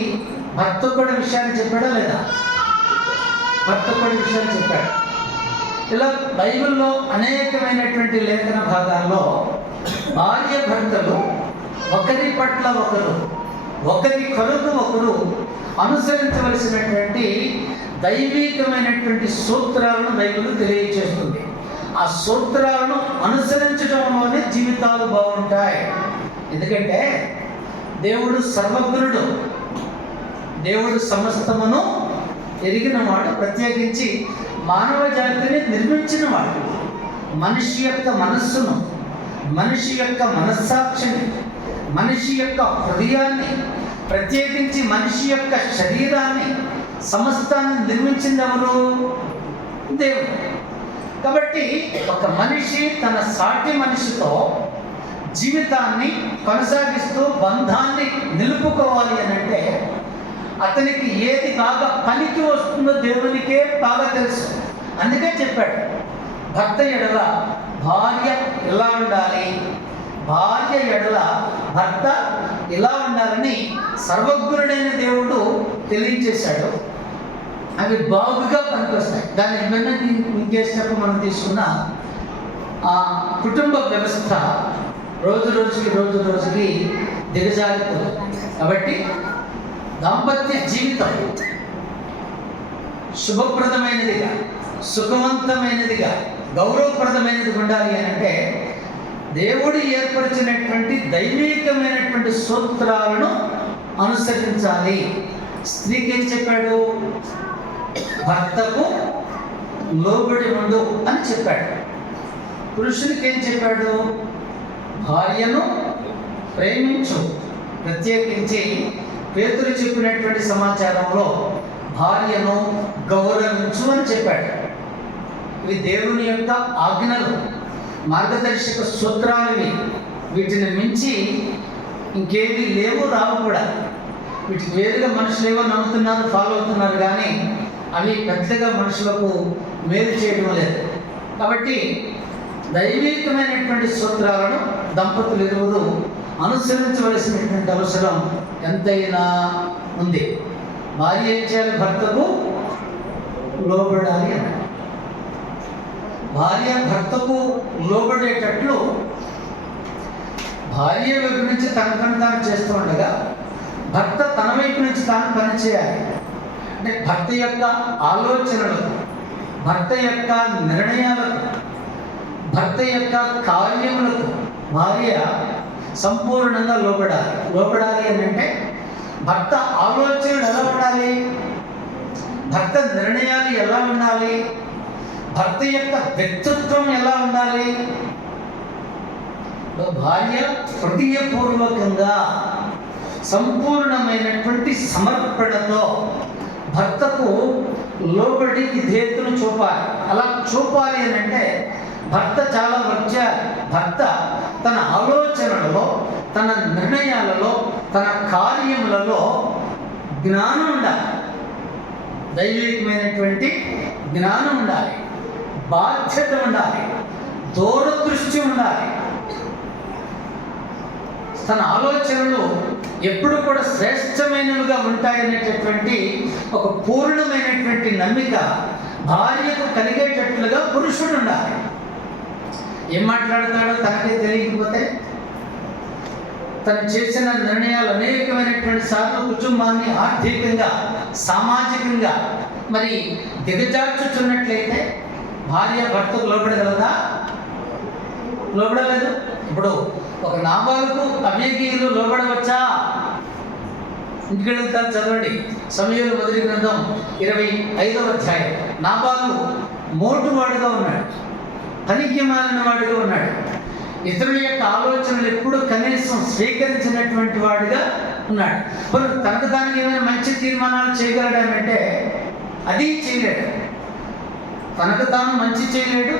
భర్త కూడా విషయాన్ని చెప్పాడా లేదా? భర్త కూడా విషయాన్ని చెప్పాడు. ఇలా బైబిల్లో అనేకమైనటువంటి లేఖన భాగాల్లో భార్య భర్తలు ఒకరి పట్ల ఒకరి కొరకు ఒకరు అనుసరించవలసినటువంటి దైవికమైనటువంటి సూత్రాలను బైబిల్ తెలియజేస్తుంది. ఆ సూత్రాలను అనుసరించడంలోనే జీవితాలు బాగుంటాయి. ఎందుకంటే దేవుడు సర్వజ్ఞుడు, దేవుడు సమస్తమును ఎరిగినవాడు, ప్రత్యేకించి మానవ జాతిని నిర్మించినవాడు. మనిషి యొక్క మనస్సును, మనిషి యొక్క మనస్సాక్షిని, మనిషి యొక్క హృదయాన్ని, ప్రత్యేకించి మనిషి యొక్క శరీరాన్ని, సమస్తాన్ని నిర్మించింది ఎవరు? దేవుడు. కాబట్టి ఒక మనిషి తన సాటి మనిషితో జీవితాన్ని కొనసాగిస్తూ బంధాన్ని నిలుపుకోవాలి అని అంటే అతనికి ఏది బాగా పనికి వస్తుందో దేవునికే బాగా తెలుసు. అందుకే చెప్పాడు, భర్త ఎడల భార్య ఇలా ఉండాలి, భార్య ఎడల భర్త ఇలా ఉండాలని సర్వజ్ఞుడైన దేవుడు తెలియజేశాడు. అవి బాగుగా పనికొస్తాయి. దాని వెన్న ఇంకేసినప్పుడు మనం తీసుకున్న ఆ కుటుంబ వ్యవస్థ రోజు రోజుకి దిగజారిపోతుంది. కాబట్టి దాంపత్య జీవితం శుభప్రదమైనదిగా, సుఖవంతమైనదిగా, గౌరవప్రదమైనది ఉండాలి అని అంటే దేవుడు ఏర్పరిచినటువంటి దైవికమైనటువంటి సూత్రాలను అనుసరించాలి. స్త్రీకి ఏం చెప్పాడు? భర్తకు లోబడి ఉండు అని చెప్పాడు. పురుషునికి ఏం చెప్పాడు? భార్యను ప్రేమించు. ప్రత్యేకించి పేతురు చెప్పినటువంటి సమాచారంలో భార్యను గౌరవించు అని చెప్పాడు. ఇవి దేవుని యొక్క ఆజ్ఞలు, మార్గదర్శక సూత్రాలు. వీటిని మించి ఇంకేవి లేవు, రావు కూడా. వీటికి వేరుగా మనుషులు ఏవో నమ్ముతున్నారు, ఫాలో అవుతున్నారు, కానీ అవి పెద్దగా మనుషులకు మేలు చేయడం లేదు. కాబట్టి దైవికమైనటువంటి సూత్రాలను దంపతులు ఇరువురు అనుసరించవలసినటువంటి అవసరం ఎంతైనా ఉంది. భార్య ఏం చేయాలి? భర్తకు లోబడాలి అన్నాడు. భార్య భర్తకు లోబడేటట్లు భార్య వైపు నుంచి తన పని తాను చేస్తూ ఉండగా భర్త తన వైపు నుంచి తాను పనిచేయాలి. అంటే భర్త యొక్క ఆలోచనలకు, భర్త యొక్క నిర్ణయాలకు, భర్త యొక్క కార్యములకు భార్య సంపూర్ణంగా లోపడాలి అని అంటే భర్త ఆలోచనలు ఎలా ఉండాలి, భర్త నిర్ణయాలు ఎలా ఉండాలి, భర్త యొక్క వ్యక్తిత్వం ఎలా ఉండాలి. భార్య హృదయపూర్వకంగా సంపూర్ణమైనటువంటి సమర్పణతో భర్తకు లోబడి విధేయతను చూపాలి. అలా చూపాలి అని అంటే భర్త చాలా ముఖ్యం. భర్త తన ఆలోచనలలో, తన నిర్ణయాలలో, తన కార్యములలో జ్ఞానం ఉండాలి, దైవికమైనటువంటి జ్ఞానం ఉండాలి, బాధ్యత ఉండాలి, దూరదృష్టి ఉండాలి. తన ఆలోచనలు ఎప్పుడు కూడా శ్రేష్టమైనవిగా ఉంటాయనేటటువంటి ఒక పూర్ణమైనటువంటి నమ్మిక భార్యకు కలిగేటట్లుగా పురుషుడు ఉండాలి. ఏం మాట్లాడతాడో తనకే తెలియకపోతే తను చేసిన నిర్ణయాలు అనేకమైనటువంటి సార్లు కుటుంబాన్ని ఆర్థికంగా, సామాజికంగా మరి దిగజార్చుతున్నట్లయితే భార్య భర్తకు లోబడగలదా? లోబడలేదు. ఇప్పుడు ఒక నాబాలుకు అబీగీలు లోబడవచ్చా? ఇంటికి వెళ్తారు, చదవండి. సమూయేలు మొదటి గ్రంథం 25వ అధ్యాయం. నాబాలు మోటువాడుగా ఉన్నాడు, పనికి మాలిన వాడిగా ఉన్నాడు, ఇతరుల యొక్క ఆలోచనలు ఎప్పుడు కనీసం స్వీకరించినటువంటి వాడిగా ఉన్నాడు. మరి తనకు దానికి ఏమైనా మంచి తీర్మానాలు చేయగలడానంటే అది చేయలేడు. తనకు తాను మంచి చేయలేడు,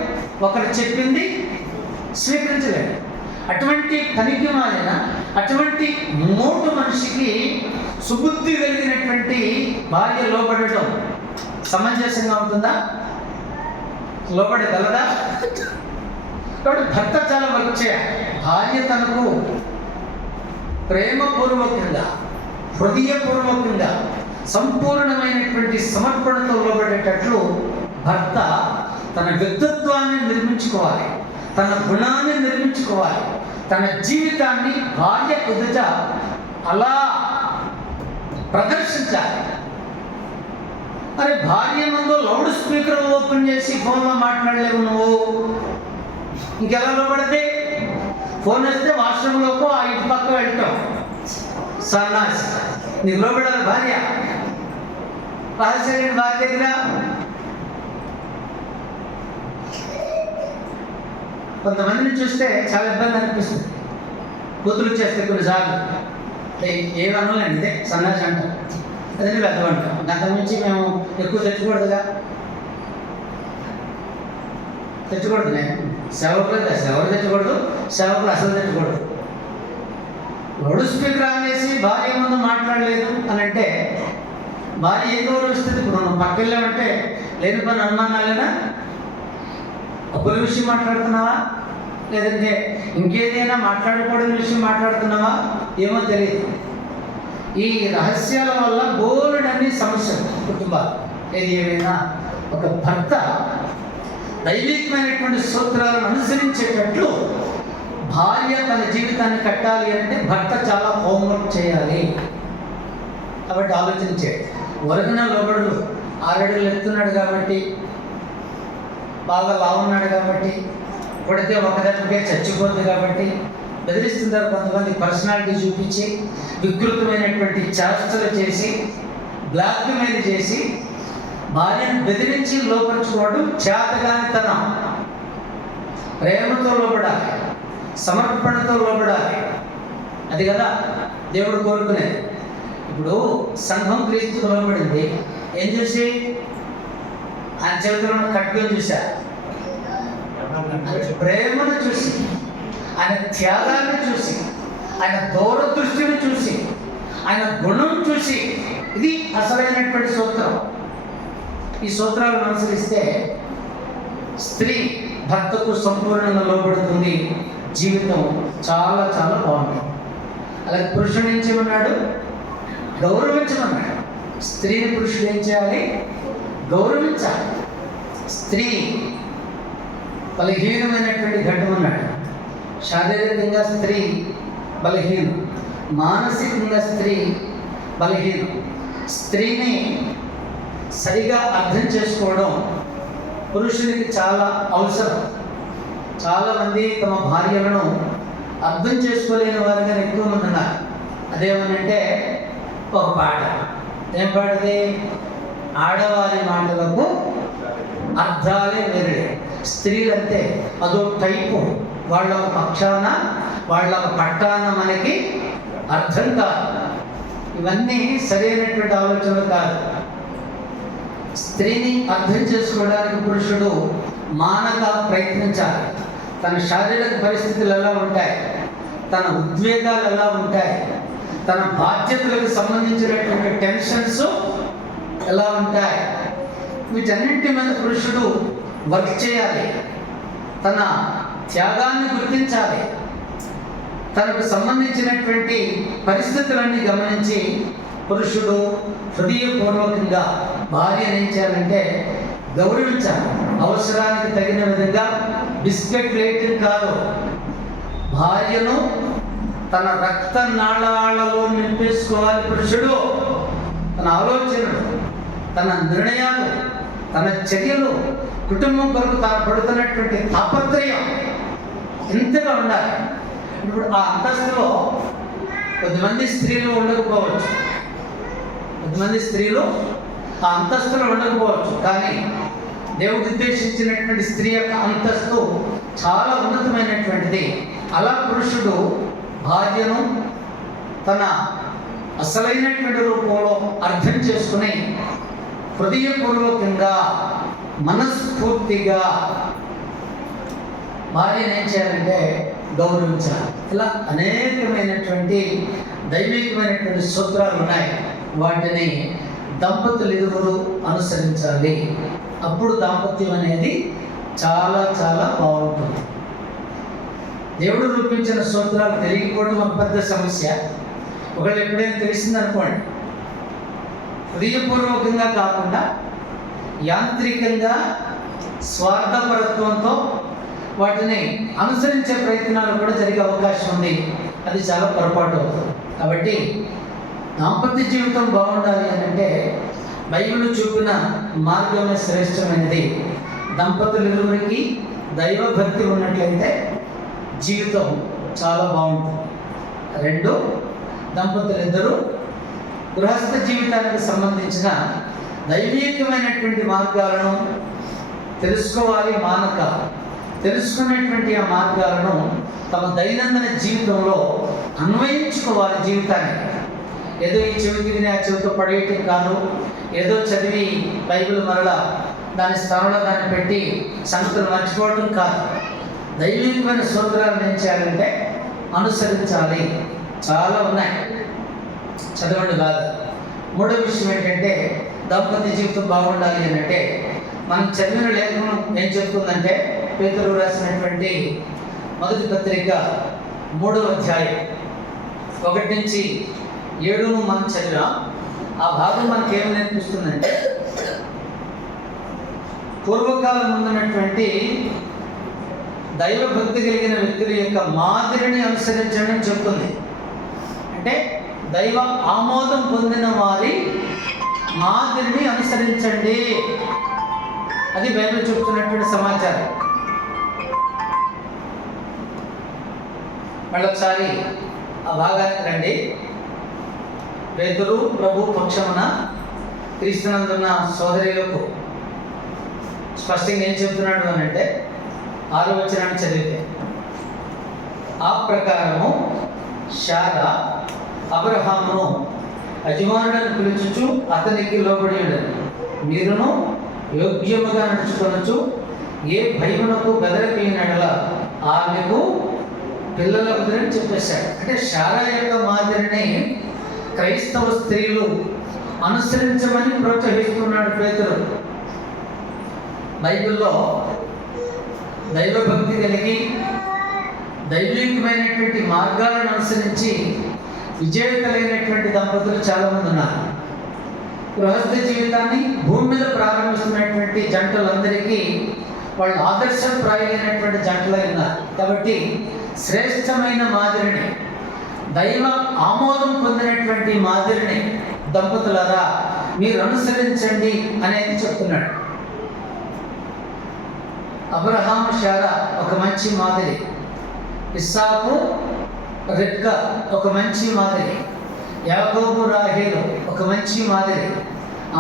ఒకరు చెప్పింది స్వీకరించలేడు. అటువంటి పనికి మాలిన, అటువంటి మోటు మనిషికి సుబుద్ధి కలిగినటువంటి భార్య లోబడటం సమంజసంగా ఉంటుందా? లోబడగలదా? కాబట్టి భర్త చాలా వర్క్ చేయాలి. భార్య తనకు ప్రేమపూర్వకంగా, హృదయపూర్వకంగా, సంపూర్ణమైనటువంటి సమర్పణతో లోబడేటట్లు భర్త తన వ్యక్తిత్వాన్ని నిర్మించుకోవాలి, తన గుణాన్ని నిర్మించుకోవాలి, తన జీవితాన్ని భార్య ఎదుట అలా ప్రదర్శించాలి. మరి భార్య ముందు లౌడ్ స్పీకర్ ఓపెన్ చేసి ఫోన్లో మాట్లాడలేవు నువ్వు, ఇంకెలా లోబడితే? ఫోన్ వస్తే వాష్రూమ్లోకి ఆ ఇంటి పక్క వెళ్ళటం సన్నాసి. నీకు లోబడాలి భార్య. రహస్య భార్య దగ్గర కొంతమందిని చూస్తే చాలా ఇబ్బంది అనిపిస్తుంది. కూతురు చేస్తే కొన్నిసార్లు ఏమనలేండి సన్నాసి అంటాం, అదే పెద్దవి అంటాం. దాని నుంచి మేము ఎక్కువ తెచ్చకూడదుగా, తెచ్చకూడదు. నేను సేవకులు ఎవరు తెచ్చకూడదు, సేవకులు అసలు తెచ్చకూడదు. లౌడ్ స్పీకర్ ఆన్ చేసి భార్య ముందు మాట్లాడలేదు అని అంటే భార్య ఏం గౌరవిస్తుంది? ఇప్పుడు మనం పక్కెళ్ళామంటే లేని పని అనుమానాలేనా? అప్పుల విషయం మాట్లాడుతున్నావా, లేదంటే ఇంకేదైనా మాట్లాడకూడని విషయం మాట్లాడుతున్నావా ఏమో తెలియదు. ఈ రహస్యాల వల్ల బోలెడన్ని సమస్యలు కుటుంబాలు. ఏది ఏమైనా ఒక భర్త దైవికమైనటువంటి సూత్రాలను అనుసరించేటట్లు భార్య తన జీవితాన్ని కట్టాలి అంటే భర్త చాలా హోంవర్క్ చేయాలి. కాబట్టి ఆలోచన చేయాలి. వరకున లోబడు 6 అడుగులు ఎత్తున్నాడు కాబట్టి, బాగా లావున్నాడు కాబట్టి, కొడితే ఒక దెబ్బకే చచ్చిపోద్ది కాబట్టి బెదిరిస్తున్నారు కొంతమంది. పర్సనాలిటీ చూపించి వికృతమైనటువంటి చేష్టలు చేసి బ్లాక్మెయిల్ చేసి భార్యను బెదిరించి లోపరుచుకోవడం చేతగానితనం. ప్రేమతో లోబడాలి, సమర్పణతో లోబడాలి. అది కదా దేవుడు కోరుకునేది. ఇప్పుడు సంఘం క్రీస్తుకు లోబడింది. ఏం చూసి? ఆయన చేతిలో కట్టుకొని చూశారు. ప్రేమను చూసి, ఆయన త్యాగాన్ని చూసి, ఆయన దూరదృష్టిని చూసి, ఆయన గుణం చూసి. ఇది అసలైనటువంటి సూత్రం. ఈ సూత్రాలను అనుసరిస్తే స్త్రీ భర్తకు సంపూర్ణంగా లోబడుతుంది. జీవితం చాలా చాలా బాగుంటుంది. అలాగే పురుషుడు ఏం చేయమన్నాడు? గౌరవించమన్నాడు. స్త్రీని పురుషుడు ఏం చేయాలి? గౌరవించాలి. స్త్రీ బలహీనమైనటువంటి ఘట్టం అన్నాడు. శారీరకంగా స్త్రీ బలహీనం, మానసికంగా స్త్రీ బలహీనం. స్త్రీని సరిగా అర్థం చేసుకోవడం పురుషునికి చాలా అవసరం. చాలామంది తమ భార్యలను అర్థం చేసుకోలేని వారుగా ఎక్కువ మంది ఉన్నారు. అదేమనంటే ఒక పాట. ఏం పాటది? ఆడవారి మాటలకు అర్థాలే వేరే. స్త్రీలంతే అదో టైపు. వాళ్ళ పక్షాన, వాళ్ళ పట్టాన మనకి అర్థం కాదు. ఇవన్నీ సరైనటువంటి ఆలోచనలు కాదు. స్త్రీని అర్థం చేసుకోవడానికి పురుషుడు మానక ప్రయత్నించాలి. తన శారీరక పరిస్థితులు ఎలా ఉంటాయి, తన ఉద్వేగాలు ఎలా ఉంటాయి, తన బాధ్యతలకు సంబంధించినటువంటి టెన్షన్స్ ఎలా ఉంటాయి, వీటన్నింటి మీద పురుషుడు వర్క్ చేయాలి. తన త్యాగాన్ని గుర్తించాలి. తనకు సంబంధించినటువంటి పరిస్థితులన్నీ గమనించి పురుషుడు హృదయపూర్వకంగా భార్యను ఏం చేయాలంటే గౌరవించాలి. అవసరానికి తగిన విధంగా బిస్కెట్ లేటింగ్ కాదు. భార్యను తన రక్త నాళాలలో నింపేసుకోవాలి పురుషుడు. తన ఆలోచనలు, తన నిర్ణయాలు, తన చర్యలు, కుటుంబం కొరకు తాను పడుతున్నటువంటి తాపత్రయం ఎంతగా ఉండాలి. ఇప్పుడు ఆ అంతస్తులో కొద్దిమంది స్త్రీలు ఉండకపోవచ్చు, కొద్దిమంది స్త్రీలు ఆ అంతస్తులో ఉండకపోవచ్చు. కానీ దేవుడు ఉద్దేశించినటువంటి స్త్రీ యొక్క అంతస్తు చాలా ఉన్నతమైనటువంటిది. అలా పురుషుడు భార్యను తన అసలైనటువంటి రూపంలో అర్థం చేసుకుని హృదయపూర్వకంగా, మనస్ఫూర్తిగా భార్యను ఏం చేయాలంటే గౌరవించాలి. ఇలా అనేకమైనటువంటి దైవికమైనటువంటి సూత్రాలు ఉన్నాయి. వాటిని దంపతులు ఇరువురు అనుసరించాలి. అప్పుడు దాంపత్యం అనేది చాలా చాలా బాగుంటుంది. దేవుడు రూపించిన సూత్రాలు తెలియకపోవడం ఒక పెద్ద సమస్య. ఒకవేళ ఎప్పుడైనా తెలిసిందనుకోండి, హృదయపూర్వకంగా కాకుండా యాంత్రికంగా స్వార్థపరత్వంతో వాటిని అనుసరించే ప్రయత్నాలు కూడా జరిగే అవకాశం ఉంది. అది చాలా పొరపాటు అవుతుంది. కాబట్టి దాంపత్య జీవితం బాగుండాలి అని అంటే బైబిల్ చూపిన మార్గమే శ్రేష్టమైనది. దంపతులు ఇరువురికి దైవభక్తి ఉన్నట్లయితే జీవితం చాలా బాగుంటుంది. రెండు, దంపతులు ఇద్దరు గృహస్థ జీవితానికి సంబంధించిన దైవికమైనటువంటి మార్గాలను తెలుసుకోవాలి. మానక తెలుసుకునేటువంటి ఆ మార్గాలను తమ దైనందిన జీవితంలో అన్వయించుకోవాలి. జీవితాన్ని ఏదో ఈ చెవికి విని ఆ చెవితో పడేయటం కాదు, ఏదో చదివి బైబిల్ మరలా దాని స్థానంలో దాన్ని పెట్టి సంగతులు మర్చిపోవడం కాదు. దైవికమైన సూత్రాలను ఏం చేయాలంటే అనుసరించాలి. చాలా ఉన్నాయి, చదవండి బాగా. మూడో విషయం ఏంటంటే దాంపత్య జీవితం బాగుండాలి అని అంటే మనం చదివిన లేఖనం ఏం చెప్తుందంటే పేతురు రాసినటువంటి మొదటి పత్రిక 3వ అధ్యాయం 1 నుంచి 7 మనం చదివాం. ఆ భాగం మనకి ఏమి నేర్పిస్తుందంటే పూర్వకాలం ఉన్నటువంటి దైవభక్తి కలిగిన వ్యక్తుల యొక్క మాదిరిని అనుసరించడం చెప్తుంది. అంటే దైవ ఆమోదం పొందిన వారి మాదిరిని అనుసరించండి. అది బైబిల్ చెప్తున్నటువంటి సమాచారం. మళ్ళొకసారి ఆ భాగానికి రండి. పేతురు ప్రభు పక్షమున క్రీస్తునందున్న సోదరులకు స్పష్టంగా ఏం చెప్తున్నాడు అని అంటే 6వ వచనాన్ని చదివితే, ఆ ప్రకారము శారా అబ్రహామును యజమానుడని పిలుచుచు అతనికి లోబడి ఉండను. మీరును యోగ్యముగా నడుచుకొనొచ్చు. ఏ భయమునకు బెదరకలిగినట్ల ఆమెకు పిల్లలవుతుందని చెప్పేశాడు. అంటే శారా యొక్క మాదిరిని క్రైస్తవ స్త్రీలు అనుసరించమని ప్రోత్సహిస్తున్నాడు పేతురు. బైబిల్లో దైవభక్తి కలిగి దైవికమైనటువంటి మార్గాలను అనుసరించి విజేతలైనటువంటి దంపతులు చాలామంది ఉన్నారు. గృహస్థ జీవితాన్ని భూమి మీద ప్రారంభిస్తున్నటువంటి జంటలందరికీ వాళ్ళు ఆదర్శప్రాయులైనటువంటి జంటలై ఉన్నారు. కాబట్టి శ్రేష్టమైన మాదిరిని, దైవ ఆమోదం పొందినటువంటి మాదిరిని దంపతులారా మీరు అనుసరించండి అనేది చెప్తున్నాడు. అబ్రహాము శారా ఒక మంచి మాదిరి, ఇస్సాకు రిబ్కా ఒక మంచి మాదిరి, యాకోబు రాహేలు ఒక మంచి మాదిరి,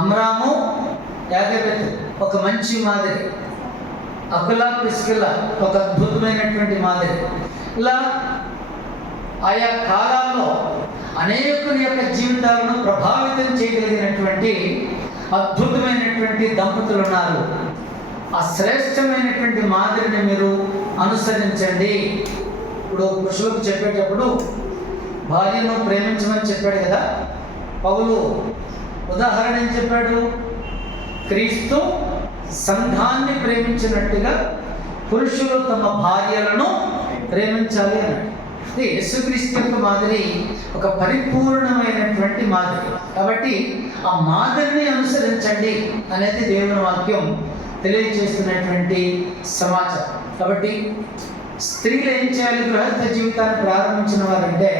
అమ్రాము యాగబెత్ ఒక మంచి మాదిరి, అకులా పిస్కిలా ఒక అద్భుతమైనటువంటి మాదిరి. ఇలా ఆయా కాలాల్లో అనేకుల యొక్క జీవితాలను ప్రభావితం చేయగలిగినటువంటి అద్భుతమైనటువంటి దంపతులు ఉన్నారు. ఆ శ్రేష్టమైనటువంటి మాదిరిని మీరు అనుసరించండి. ఇప్పుడు పురుషులకు చెప్పేటప్పుడు భార్యను ప్రేమించమని చెప్పాడు కదా. పౌలు ఉదాహరణ ఏం చెప్పాడు? క్రీస్తు సంఘాన్ని ప్రేమించినట్టుగా పురుషులు తమ భార్యలను ప్రేమించాలి అన్నాడు. యేసుక్రీస్తు యొక్క మాదిరి ఒక పరిపూర్ణమైనటువంటి మాదిరి. కాబట్టి ఆ మాదిరిని అనుసరించండి అనేది దేవుని వాక్యం తెలియజేస్తున్నటువంటి సమాచారం. కాబట్టి స్త్రీలు ఏం చేయాలి? గృహస్థ జీవితాన్ని ప్రారంభించిన వారంటే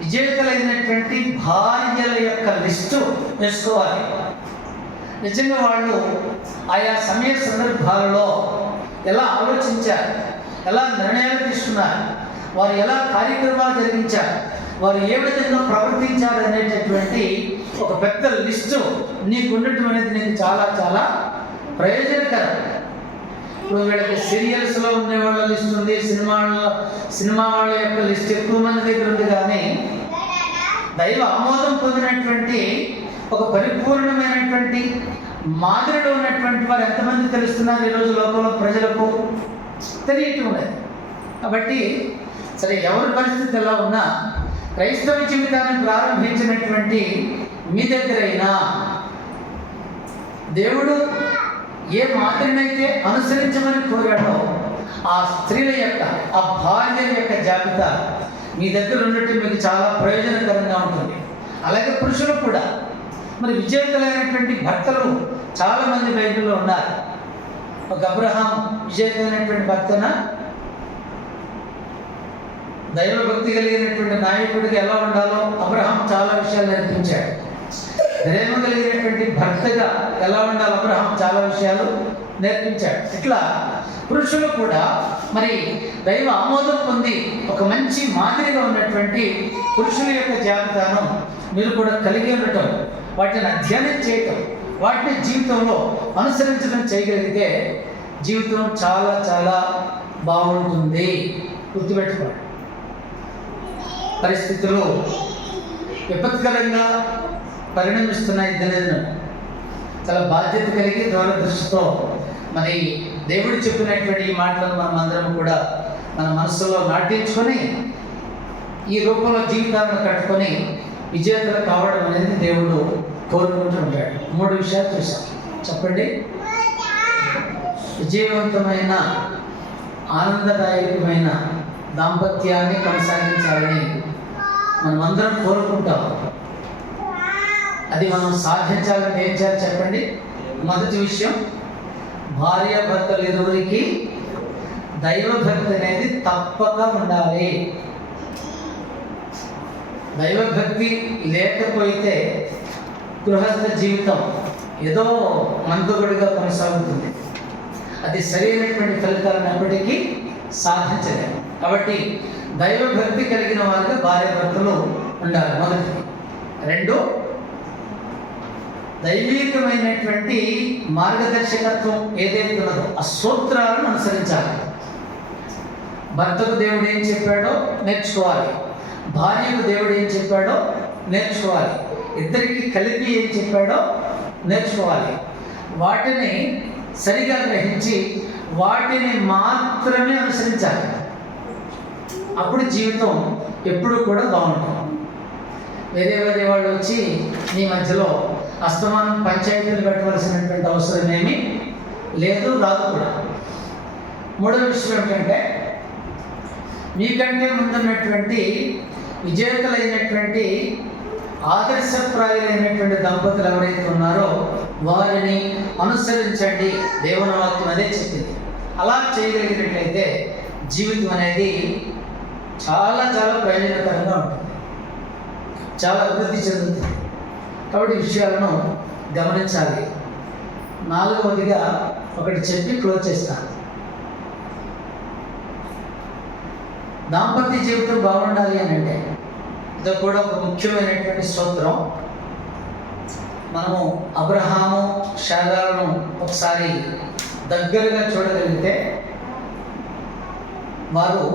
విజేతలైనటువంటి భార్యల యొక్క లిస్టు వేసుకోవాలి. నిజంగా వాళ్ళు ఆయా సమయ సందర్భాలలో ఎలా ఆలోచించారు, ఎలా నిర్ణయాలు తీసుకున్నారు, వారు ఎలా కార్యక్రమాలు జరిగించారు, వారు ఏ విధంగా ప్రవర్తించారు అనేటటువంటి ఒక పెద్ద లిస్టు నీకు ఉండటం అనేది నీకు చాలా చాలా ప్రయోజనకరం. ఇప్పుడు వీళ్ళకి సీరియల్స్లో ఉండే వాళ్ళ లిస్ట్ ఉంది, సినిమా వాళ్ళ యొక్క లిస్ట్ ఎక్కువ మంది దగ్గర ఉంది. కానీ దైవ ఆమోదం పొందినటువంటి ఒక పరిపూర్ణమైనటువంటి మాదిరిలో ఉన్నటువంటి వారు ఎంతమంది తెలుస్తున్నారు ఈరోజు లోకంలో ప్రజలకు తెలియటం లేదు. కాబట్టి సరే, ఎవరి పరిస్థితి ఎలా ఉన్నా క్రైస్తవ జీవితాన్ని ప్రారంభించినటువంటి మీ దగ్గరైనా దేవుడు ఏ మాదిరినైతే అనుసరించమని కోరాడో ఆ స్త్రీల యొక్క, ఆ భార్యల యొక్క జాబితా మీ దగ్గర ఉన్నట్టు మీకు చాలా ప్రయోజనకరంగా ఉంటుంది. అలాగే పురుషులకు కూడా మరి విజేతలైనటువంటి భర్తలు చాలామంది బైబిల్లో ఉన్నారు. ఒక అబ్రహాం విజేతమైనటువంటి భర్తన, దైవభక్తి కలిగినటువంటి నాయకుడికి ఎలా ఉండాలో అబ్రహాం చాలా విషయాలు నేర్పించాడు. ప్రేమ కలిగినటువంటి భర్తగా ఎలా ఉండాలో అబ్రహాం చాలా విషయాలు నేర్పించాడు. ఇట్లా పురుషులు కూడా మరి దైవ ఆమోదం పొంది ఒక మంచి మాదిరిగా ఉన్నటువంటి పురుషుల యొక్క జాబితాను మీరు కూడా కలిగి ఉండటం, వాటిని అధ్యయనం చేయటం, వాటిని జీవితంలో అనుసరించడం చేయగలిగితే జీవితం చాలా చాలా బాగుంటుంది. గుర్తుపెట్టుకోండి. పరిస్థితులు విపత్కరంగా పరిణమిస్తున్నాయి. దినదినం చాలా బాధ్యత కలిగి దూరదృష్టితో మరి దేవుడు చెప్పినటువంటి ఈ మాటలను మనం అందరం కూడా మన మనసులో నాటించుకొని ఈ రూపంలో జీవితాలను కట్టుకొని విజేతలు కావడం అనేది దేవుడు కోరుకుంటూ ఉంటాడు. 3 విషయాలు చూసాం. చెప్పండి. విజయవంతమైన ఆనందదాయకమైన దాంపత్యాన్ని కొనసాగించాలని మనమందరం కోరుకుంటాం. అది మనం సాధించాలని ఏం చేయాలి చెప్పండి. మొదటి విషయం, భార్యాభర్తలు ఇరువురికి దైవభక్తి అనేది తప్పక ఉండాలి. దైవభక్తి లేకపోతే గృహస్థ జీవితం ఏదో మందుగుడిగా కొనసాగుతుంది. అది సరైనటువంటి ఫలితాలను ఎప్పటికీ సాధించలేము. కాబట్టి దైవభక్తి కలిగిన వారిగా భార్యాభర్తలు ఉండాలి. మొదటి. 2, దైవికమైనటువంటి మార్గదర్శకత్వం ఏదైతే ఉన్నదో ఆ సూత్రాలను అనుసరించాలి. భర్తకు దేవుడు ఏం చెప్పాడో నేర్చుకోవాలి, భార్యకు దేవుడు ఏం చెప్పాడో నేర్చుకోవాలి, ఇద్దరికి కలిపి ఏం చెప్పాడో నేర్చుకోవాలి. వాటిని సరిగా గ్రహించి వాటిని మాత్రమే అనుసరించాలి. అప్పుడు జీవితం ఎప్పుడూ కూడా బాగుంటుంది. వేరే వేరే వాళ్ళు వచ్చి మీ మధ్యలో అస్తమానం పంచాయతీలు పెట్టవలసినటువంటి అవసరం ఏమీ లేదు, రాదు కూడా. 3వ విషయం ఏంటంటే, మీకంటే ముందున్నటువంటి విజేతలైనటువంటి ఆదర్శప్రాయులైనటువంటి దంపతులు ఎవరైతే ఉన్నారో వారిని అనుసరించండి. దేవుని వాక్యం అదే చెప్పింది. అలా చేయగలిగినట్లయితే జీవితం అనేది చాలా చాలా ప్రయోజనకరంగా ఉంటుంది, చాలా అభివృద్ధి చెందుతుంది. కాబట్టి విషయాలను గమనించాలి. 4వదిగా ఒకటి చెప్పి క్లోజ్ చేస్తాను. దాంపత్య జీవితం బాగుండాలి అని అంటే ఇది కూడా ఒక ముఖ్యమైనటువంటి స్తోత్రం. మనము అబ్రహాము శారాలను ఒకసారి దగ్గరగా చూడగలిగితే వారు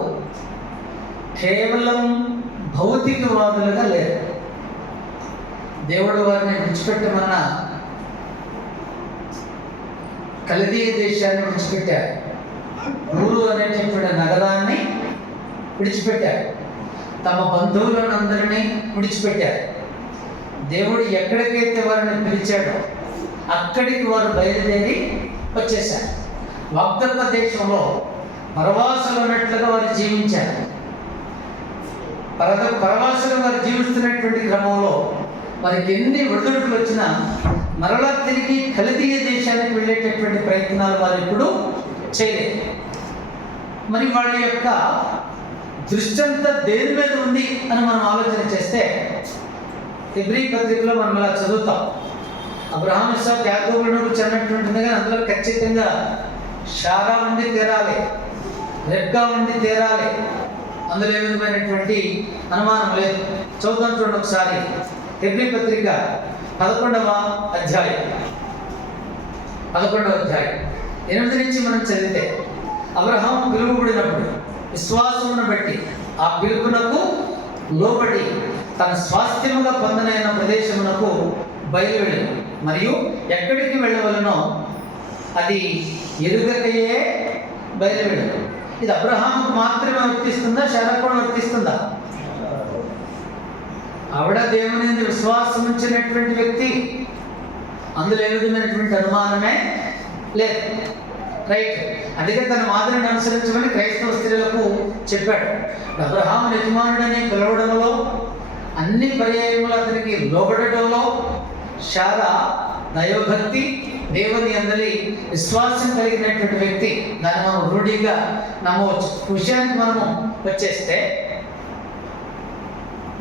కేవలం భౌతికవాదులుగా లేరు. దేవుడు వారిని విడిచిపెట్టమన్న కల్దీయ దేశాన్ని విడిచిపెట్టారు. ఊరు అనేటటువంటి నగరాన్ని విడిచిపెట్టారు. తమ బంధువులను అందరినీ విడిచిపెట్టారు. దేవుడు ఎక్కడికైతే వారిని పిలిచాడో అక్కడికి వారు బయలుదేరి వచ్చేశారు. వాగ్దత్త దేశంలో పరవాసులు ఉన్నట్లుగా వారు జీవించారు. పరవాసులు వారు జీవిస్తున్నటువంటి క్రమంలో వారికి ఎన్ని ఒడిదుడుకులు వచ్చినా మరలా తిరిగి కల్దీయ దేశానికి వెళ్ళేటటువంటి ప్రయత్నాలు వారు ఎప్పుడు చేయలేదు. మరి వాళ్ళ యొక్క దృష్టి అంతా దేని మీద ఉంది అని మనం ఆలోచన చేస్తే హెబ్రీ పత్రికలో మనం ఇలా చదువుతాం. అబ్రహాము ఇస్సాకు యాకోబులను గురించి అన్నట్టుంటుంది, కానీ అందులో ఖచ్చితంగా శారా ఉండి తీరాలి, రెబ్కా ఉండి తీరాలి. అందులో ఏ విధమైనటువంటి అనుమానం లేదు. చదువుతాం చూడండి ఒకసారి. హెబ్రీ పత్రిక 11వ అధ్యాయం 8 నుంచి మనం చదివితే, అబ్రహాము పిలువబడినప్పుడు విశ్వాసమును బట్టి ఆ పిలుపునకు లోబడి తన స్వాస్థ్యముగా పొందనైన ప్రదేశమునకు బయలువెళ్ళి మరియు ఎక్కడికి వెళ్ళవలనో అది ఎరుగకయే బయలువెళ్ళను. ఇది అబ్రహాముకు మాత్రమే వర్తిస్తుందా, శారాకు కూడా వర్తిస్తుందా? ఆవిడ దేవుని యందు విశ్వాసం ఉంచినటువంటి వ్యక్తి, అందులో ఏ విధమైనటువంటి అనుమానమే లేదు. రైట్. అందుకే తన మాదిరిని అనుసరించమని క్రైస్తవ స్త్రీలకు చెప్పాడు. అబ్రహాము యజమానుడని పిలవడంలో, అన్ని పర్యాయములు అతనికి లోబడటంలో, శారా దైవభక్తి, దేవుని అందరి విశ్వాసం కలిగినటువంటి వ్యక్తి. దాన్ని మనం రూఢిగా నమ్మవచ్చు. విషయానికి మనము వచ్చేస్తే,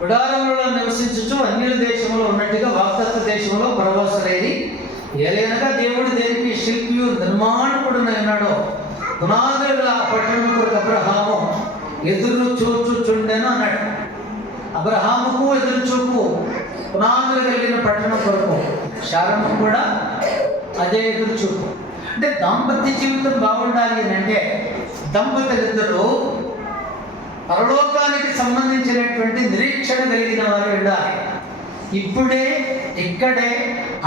గుడారములలో నివసించుచు అన్యుల దేశంలో ఉన్నట్టుగా వాగ్దత్త దేశంలో పరవాసులైరి, ఏలైనగా దేవుడు దేనికి శిల్పియు నిర్మాణకుడునై ఉన్నాడో పునాదుల పట్టణం కొరకు అబ్రహాము ఎదురు చూచుచుండెను అన్నాడు. అబ్రహాముకు ఎదురు చూపు పునాదులు కలిగిన పట్టణం కొరకు, శారము కూడా అదే ఎదురు చూపు. అంటే దాంపత్య జీవితం బాగుండాలి అని అంటే దంపతులిద్దరూ పరలోకానికి సంబంధించినటువంటి నిరీక్షణ కలిగిన వారు ఉండాలి. ఇప్పుడే ఇక్కడే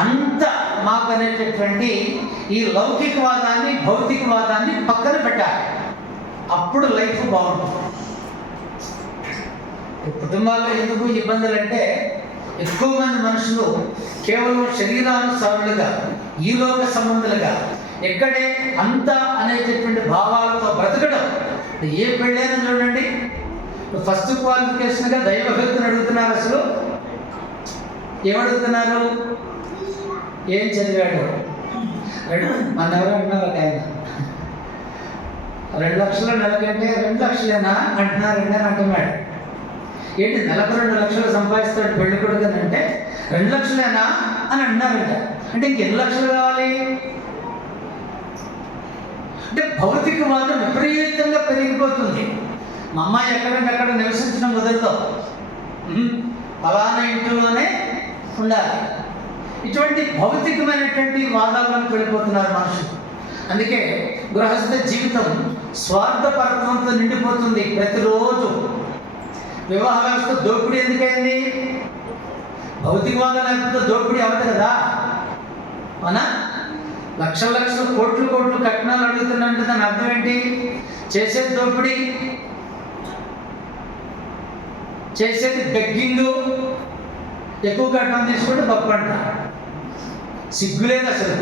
అంత మాకు అనేటటువంటి ఈ లౌకికవాదాన్ని, భౌతికవాదాన్ని పక్కన పెట్టాలి. అప్పుడు లైఫ్ బాగుంటుంది. కుటుంబాల్లో ఎందుకు ఇబ్బందులు అంటే, ఎక్కువ మంది మనుషులు కేవలం శరీరానుసారులుగా, ఈలోక సంబంధులుగా, ఎక్కడే అంత అనేటటువంటి భావాలతో బ్రతకడం. ఏ పెళ్ళైనా చూడండి, ఫస్ట్ క్వాలిఫికేషన్గా దైవభక్తిని అడుగుతున్నారు. అసలు ఏమడుగుతున్నారు? ఏం చదివాడు? మన ఎవరు అంటున్నారు ఒక ఆయన 2 లక్షలు నెలకంటే 2 లక్షలేనా అంటున్నారండి అని అంటున్నాడు. ఏంటి నెలకు 2 లక్షలు సంపాదిస్తాడు పెళ్లి కొడుకు అంటే 2 లక్షలేనా అని అంటున్నారంట. అంటే ఇంకెన్ని లక్షలు కావాలి? అంటే భౌతికవాదం విపరీతంగా పెరిగిపోతుంది. మా అమ్మాయి ఎక్కడంటే అక్కడ నివసించడం కుదరదు, ఫలానా ఇంట్లోనే ఉండాలి. ఇటువంటి భౌతికమైనటువంటి వాదాలను వెళ్ళిపోతున్నారు మనుషులు. అందుకే గృహస్థ జీవితం స్వార్థపరత్వంతో నిండిపోతుంది. ప్రతిరోజు వివాహ వ్యవస్థ దోపిడీ ఎందుకైంది? భౌతికవాదం లేకపోతే దోపిడీ అవ్వదు కదా. అవునా? లక్షల లక్షలు కోట్లు కోట్లు కట్నాలు అడుగుతున్నట్టు దాని అర్థం ఏంటి? చేసేది దోపిడీ, చేసేది బెగ్గింగ్. ఎక్కువ కట్నం తీసుకుంటే గొప్పంట. సిగ్గులేదు అసలు.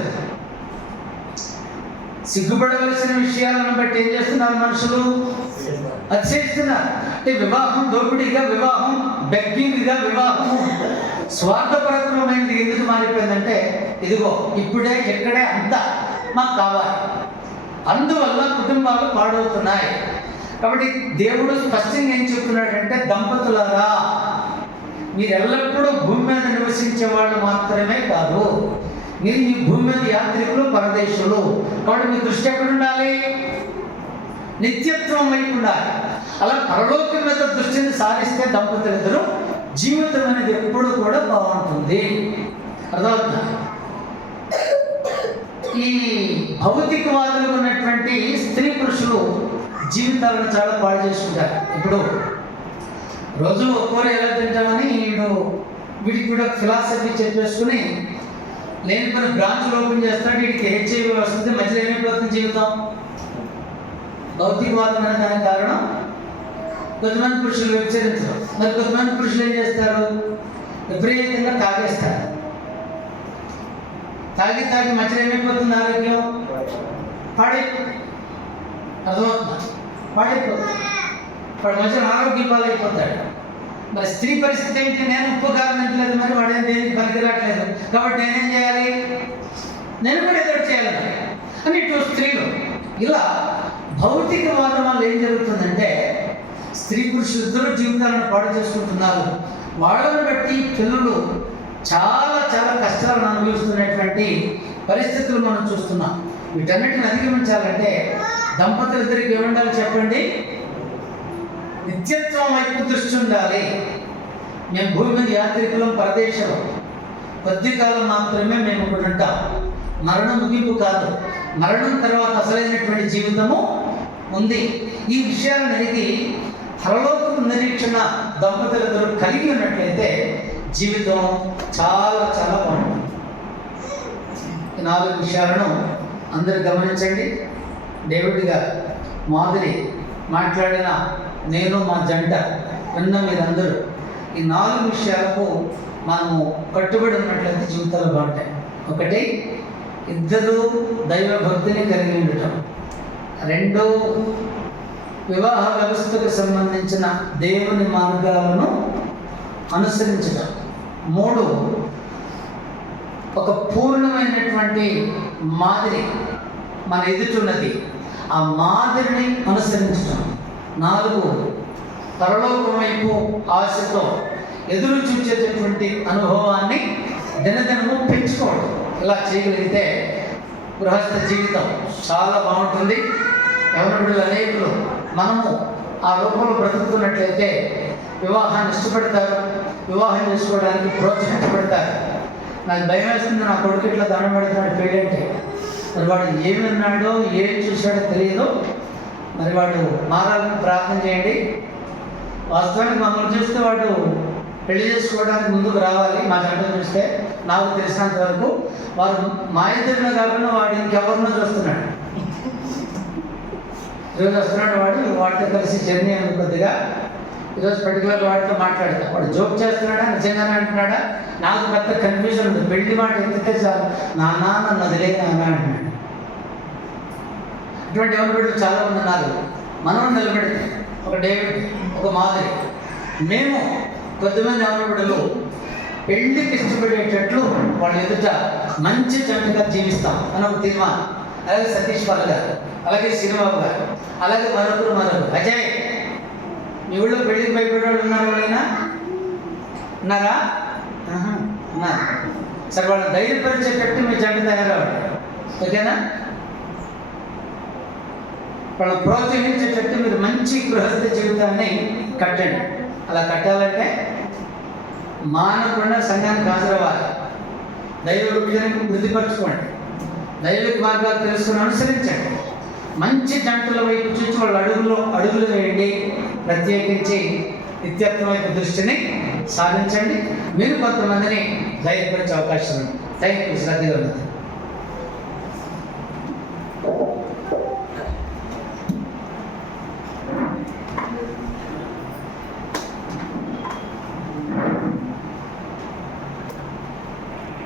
సిగ్గుపడవలసిన విషయాలను బట్టి ఏం చేస్తున్నారు మనుషులు? అతిశయిస్తున్నారు. అంటే వివాహం దోపిడీగా, వివాహం బెగ్గింగ్గా, వివాహం స్వార్థపరత్వమైనది ఎందుకు మారిపోయిందంటే, ఇదిగో ఇప్పుడే ఎక్కడే అంతా మాకు కావాలి. అందువల్ల కుటుంబాలు పాడవుతున్నాయి. కాబట్టి దేవుడు స్పష్టంగా ఏం చెప్తున్నాడంటే, దంపతులారా, మీరు ఎల్లప్పుడూ భూమి మీద నివసించే వాళ్ళు మాత్రమే కాదు, మీరు ఈ భూమి మీద యాత్రికులు, పరదేశులు. కాబట్టి మీ దృష్టి ఎక్కడ ఉండాలి? నిత్యత్వం వైపు ఉండాలి. అలా పరలోకం మీద దృష్టిని సారిస్తే దంపతులిద్దరూ జీవితం అనేది ఎప్పుడు కూడా బాగుంటుంది. అర్థమవుతుందా? ఈ భౌతికవాదులు ఉన్నటువంటి స్త్రీ పురుషులు జీవితాలను చాలా పాడు చేసుకుంటారు. ఇప్పుడు రోజు కూర ఎలా తింటామని వీడికి కూడా ఫిలాసఫీ చెప్పేసుకుని లేని పని బ్రాంచ్లు ఓపెన్ చేస్తాడు. వీడికి హెచ్ఐవి వస్తుంది, మధ్యలో ఏమైపోతుంది జీవితం? భౌతికవాదం అనే దానికి కారణం కొంతమంది పురుషులు వ్యభిచరించడం. మరి కొంతమంది పురుషులు ఏం చేస్తారు? విపరీతంగా తాగేస్తారు. తాగి తాగి మధ్యలో ఏమైపోతుంది? ఆరోగ్యం పాడైపోతుంది. అర్థమవుతుందా? పాడైపోతుంది. వాడు మధ్యలో ఆరోగ్యం పాలైపోతాడు. మరి స్త్రీ పరిస్థితి ఏంటి? నేను ఉప్పు కారం తింటలేదు, మరి వాడేం దేనికి పనికిరాట్లేదు, కాబట్టి నేనేం చేయాలి? నేను కూడా ఏదో చేయాలి అని ఇటు స్త్రీలు. ఇలా భౌతికవాదం వల్ల ఏం జరుగుతుందంటే, స్త్రీ పురుషులు ఇద్దరు జీవితాలను పాడు చేసుకుంటున్నారు. వాళ్ళని బట్టి పిల్లలు చాలా చాలా కష్టాలను అనుభవిస్తున్నటువంటి పరిస్థితులు మనం చూస్తున్నాం. వీటన్నిటిని అధిగమించాలంటే దంపతులు ఇద్దరికి ఏముండాలి చెప్పండి? నిత్యత్వం వైపు దృష్టి ఉండాలి. మేము భూమి మీద యాత్రికులం, పరదేశం, కొద్ది కాలం మాత్రమే మేము ఇక్కడ ఉంటాం. మరణం ముగింపు కాదు, మరణం తర్వాత అసలైనటువంటి జీవితము ఉంది. ఈ విషయాలను అనేది పరలోకపు నిరీక్షణ దంపతులిద్దరూ కలిగి ఉన్నట్లయితే జీవితం చాలా చాలా బాగుంటుంది. ఈ 4 విషయాలను అందరూ గమనించండి. డేవిడ్ గారు మాదిరి మాట్లాడిన నేను మా జంట విన్న మీరందరూ ఈ 4 విషయాలకు మనము కట్టుబడి ఉన్నట్లయితే జీవితాలు బాగుంటాయి. ఒకటి, ఇద్దరు దైవ భక్తిని కలిగి ఉండటం. 2, వివాహ వ్యవస్థకు సంబంధించిన దేవుని మార్గాలను అనుసరించడం. 3, ఒక పూర్ణమైనటువంటి మాదిరి మన ఎదుటున్నది, ఆ మాదిరిని అనుసరించడం. 4, పరలోకం వైపు ఆశతో ఎదురు చూచేటటువంటి అనుభవాన్ని దినదినము పెంచుకోవడం. ఇలా చేయగలిగితే గృహస్థ జీవితం చాలా బాగుంటుంది. యవనస్తులు అనేకులు మనము ఆ రూపంలో బ్రతుకుతున్నట్లయితే వివాహాన్ని ఇష్టపడతారు, వివాహం చేసుకోవడానికి ప్రోత్సహించబడతారు. నాకు భయం వేస్తుంది, నా కొడుకు ఇట్లా దండం పెడుతున్నాడు పెళ్ళంటే. మరి వాడు ఏమి విన్నాడో ఏం చూశాడో తెలియదు. మరి వాడు మారాలని ప్రార్థన చేయండి. వాస్తవానికి మమ్మల్ని చూస్తే వాడు పెళ్లి చేసుకోవడానికి ముందుకు రావాలి. మా జంటను చూస్తే నాకు తెలిసినంత వరకు వారు మా ఇద్దరిలో కాకుండా వాడు ఇంకెవరినో చూస్తున్నాడు. ఈరోజు వస్తున్నాడు వాడితో కలిసి జర్నీ అని కొద్దిగా ఈరోజు పర్టికులర్ వాడితో మాట్లాడతా. వాడు జోక్ చేస్తున్నాడా నిజంగానే అంటున్నాడా నాకు పెద్ద కన్ఫ్యూజన్ ఉంది. పెళ్లి మాట ఎత్తితే చాలు నాన్న నన్ను వదిలే నాన్న అంటున్నాడు. ఇటువంటి ఎవరి బిడ్డలు చాలామంది ఉన్నారు. మనం నిలబెడితే ఒక డేవిడ్, ఒక మాదిరి. మేము కొద్దిమంది ఎవరి బిడ్డలు పెళ్లికి ఇష్టపడేటట్లు వాళ్ళ ఎదుట మంచి జంటగా జీవిస్తాం అని ఒక తీర్మానం. అలాగే సతీష్ పాల్ గారు, అలాగే శ్రీబాబు గారు, అలాగే మరొకరు అజయ్. మీ ఊళ్ళో పెళ్లికి భయపడేవాళ్ళు ఉన్నారు ఎవరైనా? ఉన్నారా? ఉన్నారు. సరే, వాళ్ళు ధైర్యపరిచేటట్టు మీ జంట తయారవ్వండి. ఓకేనా? వాళ్ళు ప్రోత్సహించేటట్టు మీరు మంచి గృహస్థ జీవితాన్ని కట్టండి. అలా కట్టాలంటే మానకుండా సంఘానికి హాజరవ్వాలి. దైవ విభజనకు వృద్ధిపరచుకోండి. దైవిక మార్గాలు తెలుసుకుని అనుసరించండి. మంచి జంటల వైపు చూసి వాళ్ళు అడుగులు వేయండి. ప్రత్యేకించి నిత్యత్వం వైపు దృష్టిని సాధించండి. మీరు కొంతమందిని ధైర్యపరిచే అవకాశం ఉంది. Thank you. శ్రద్ధగా ఉన్నది.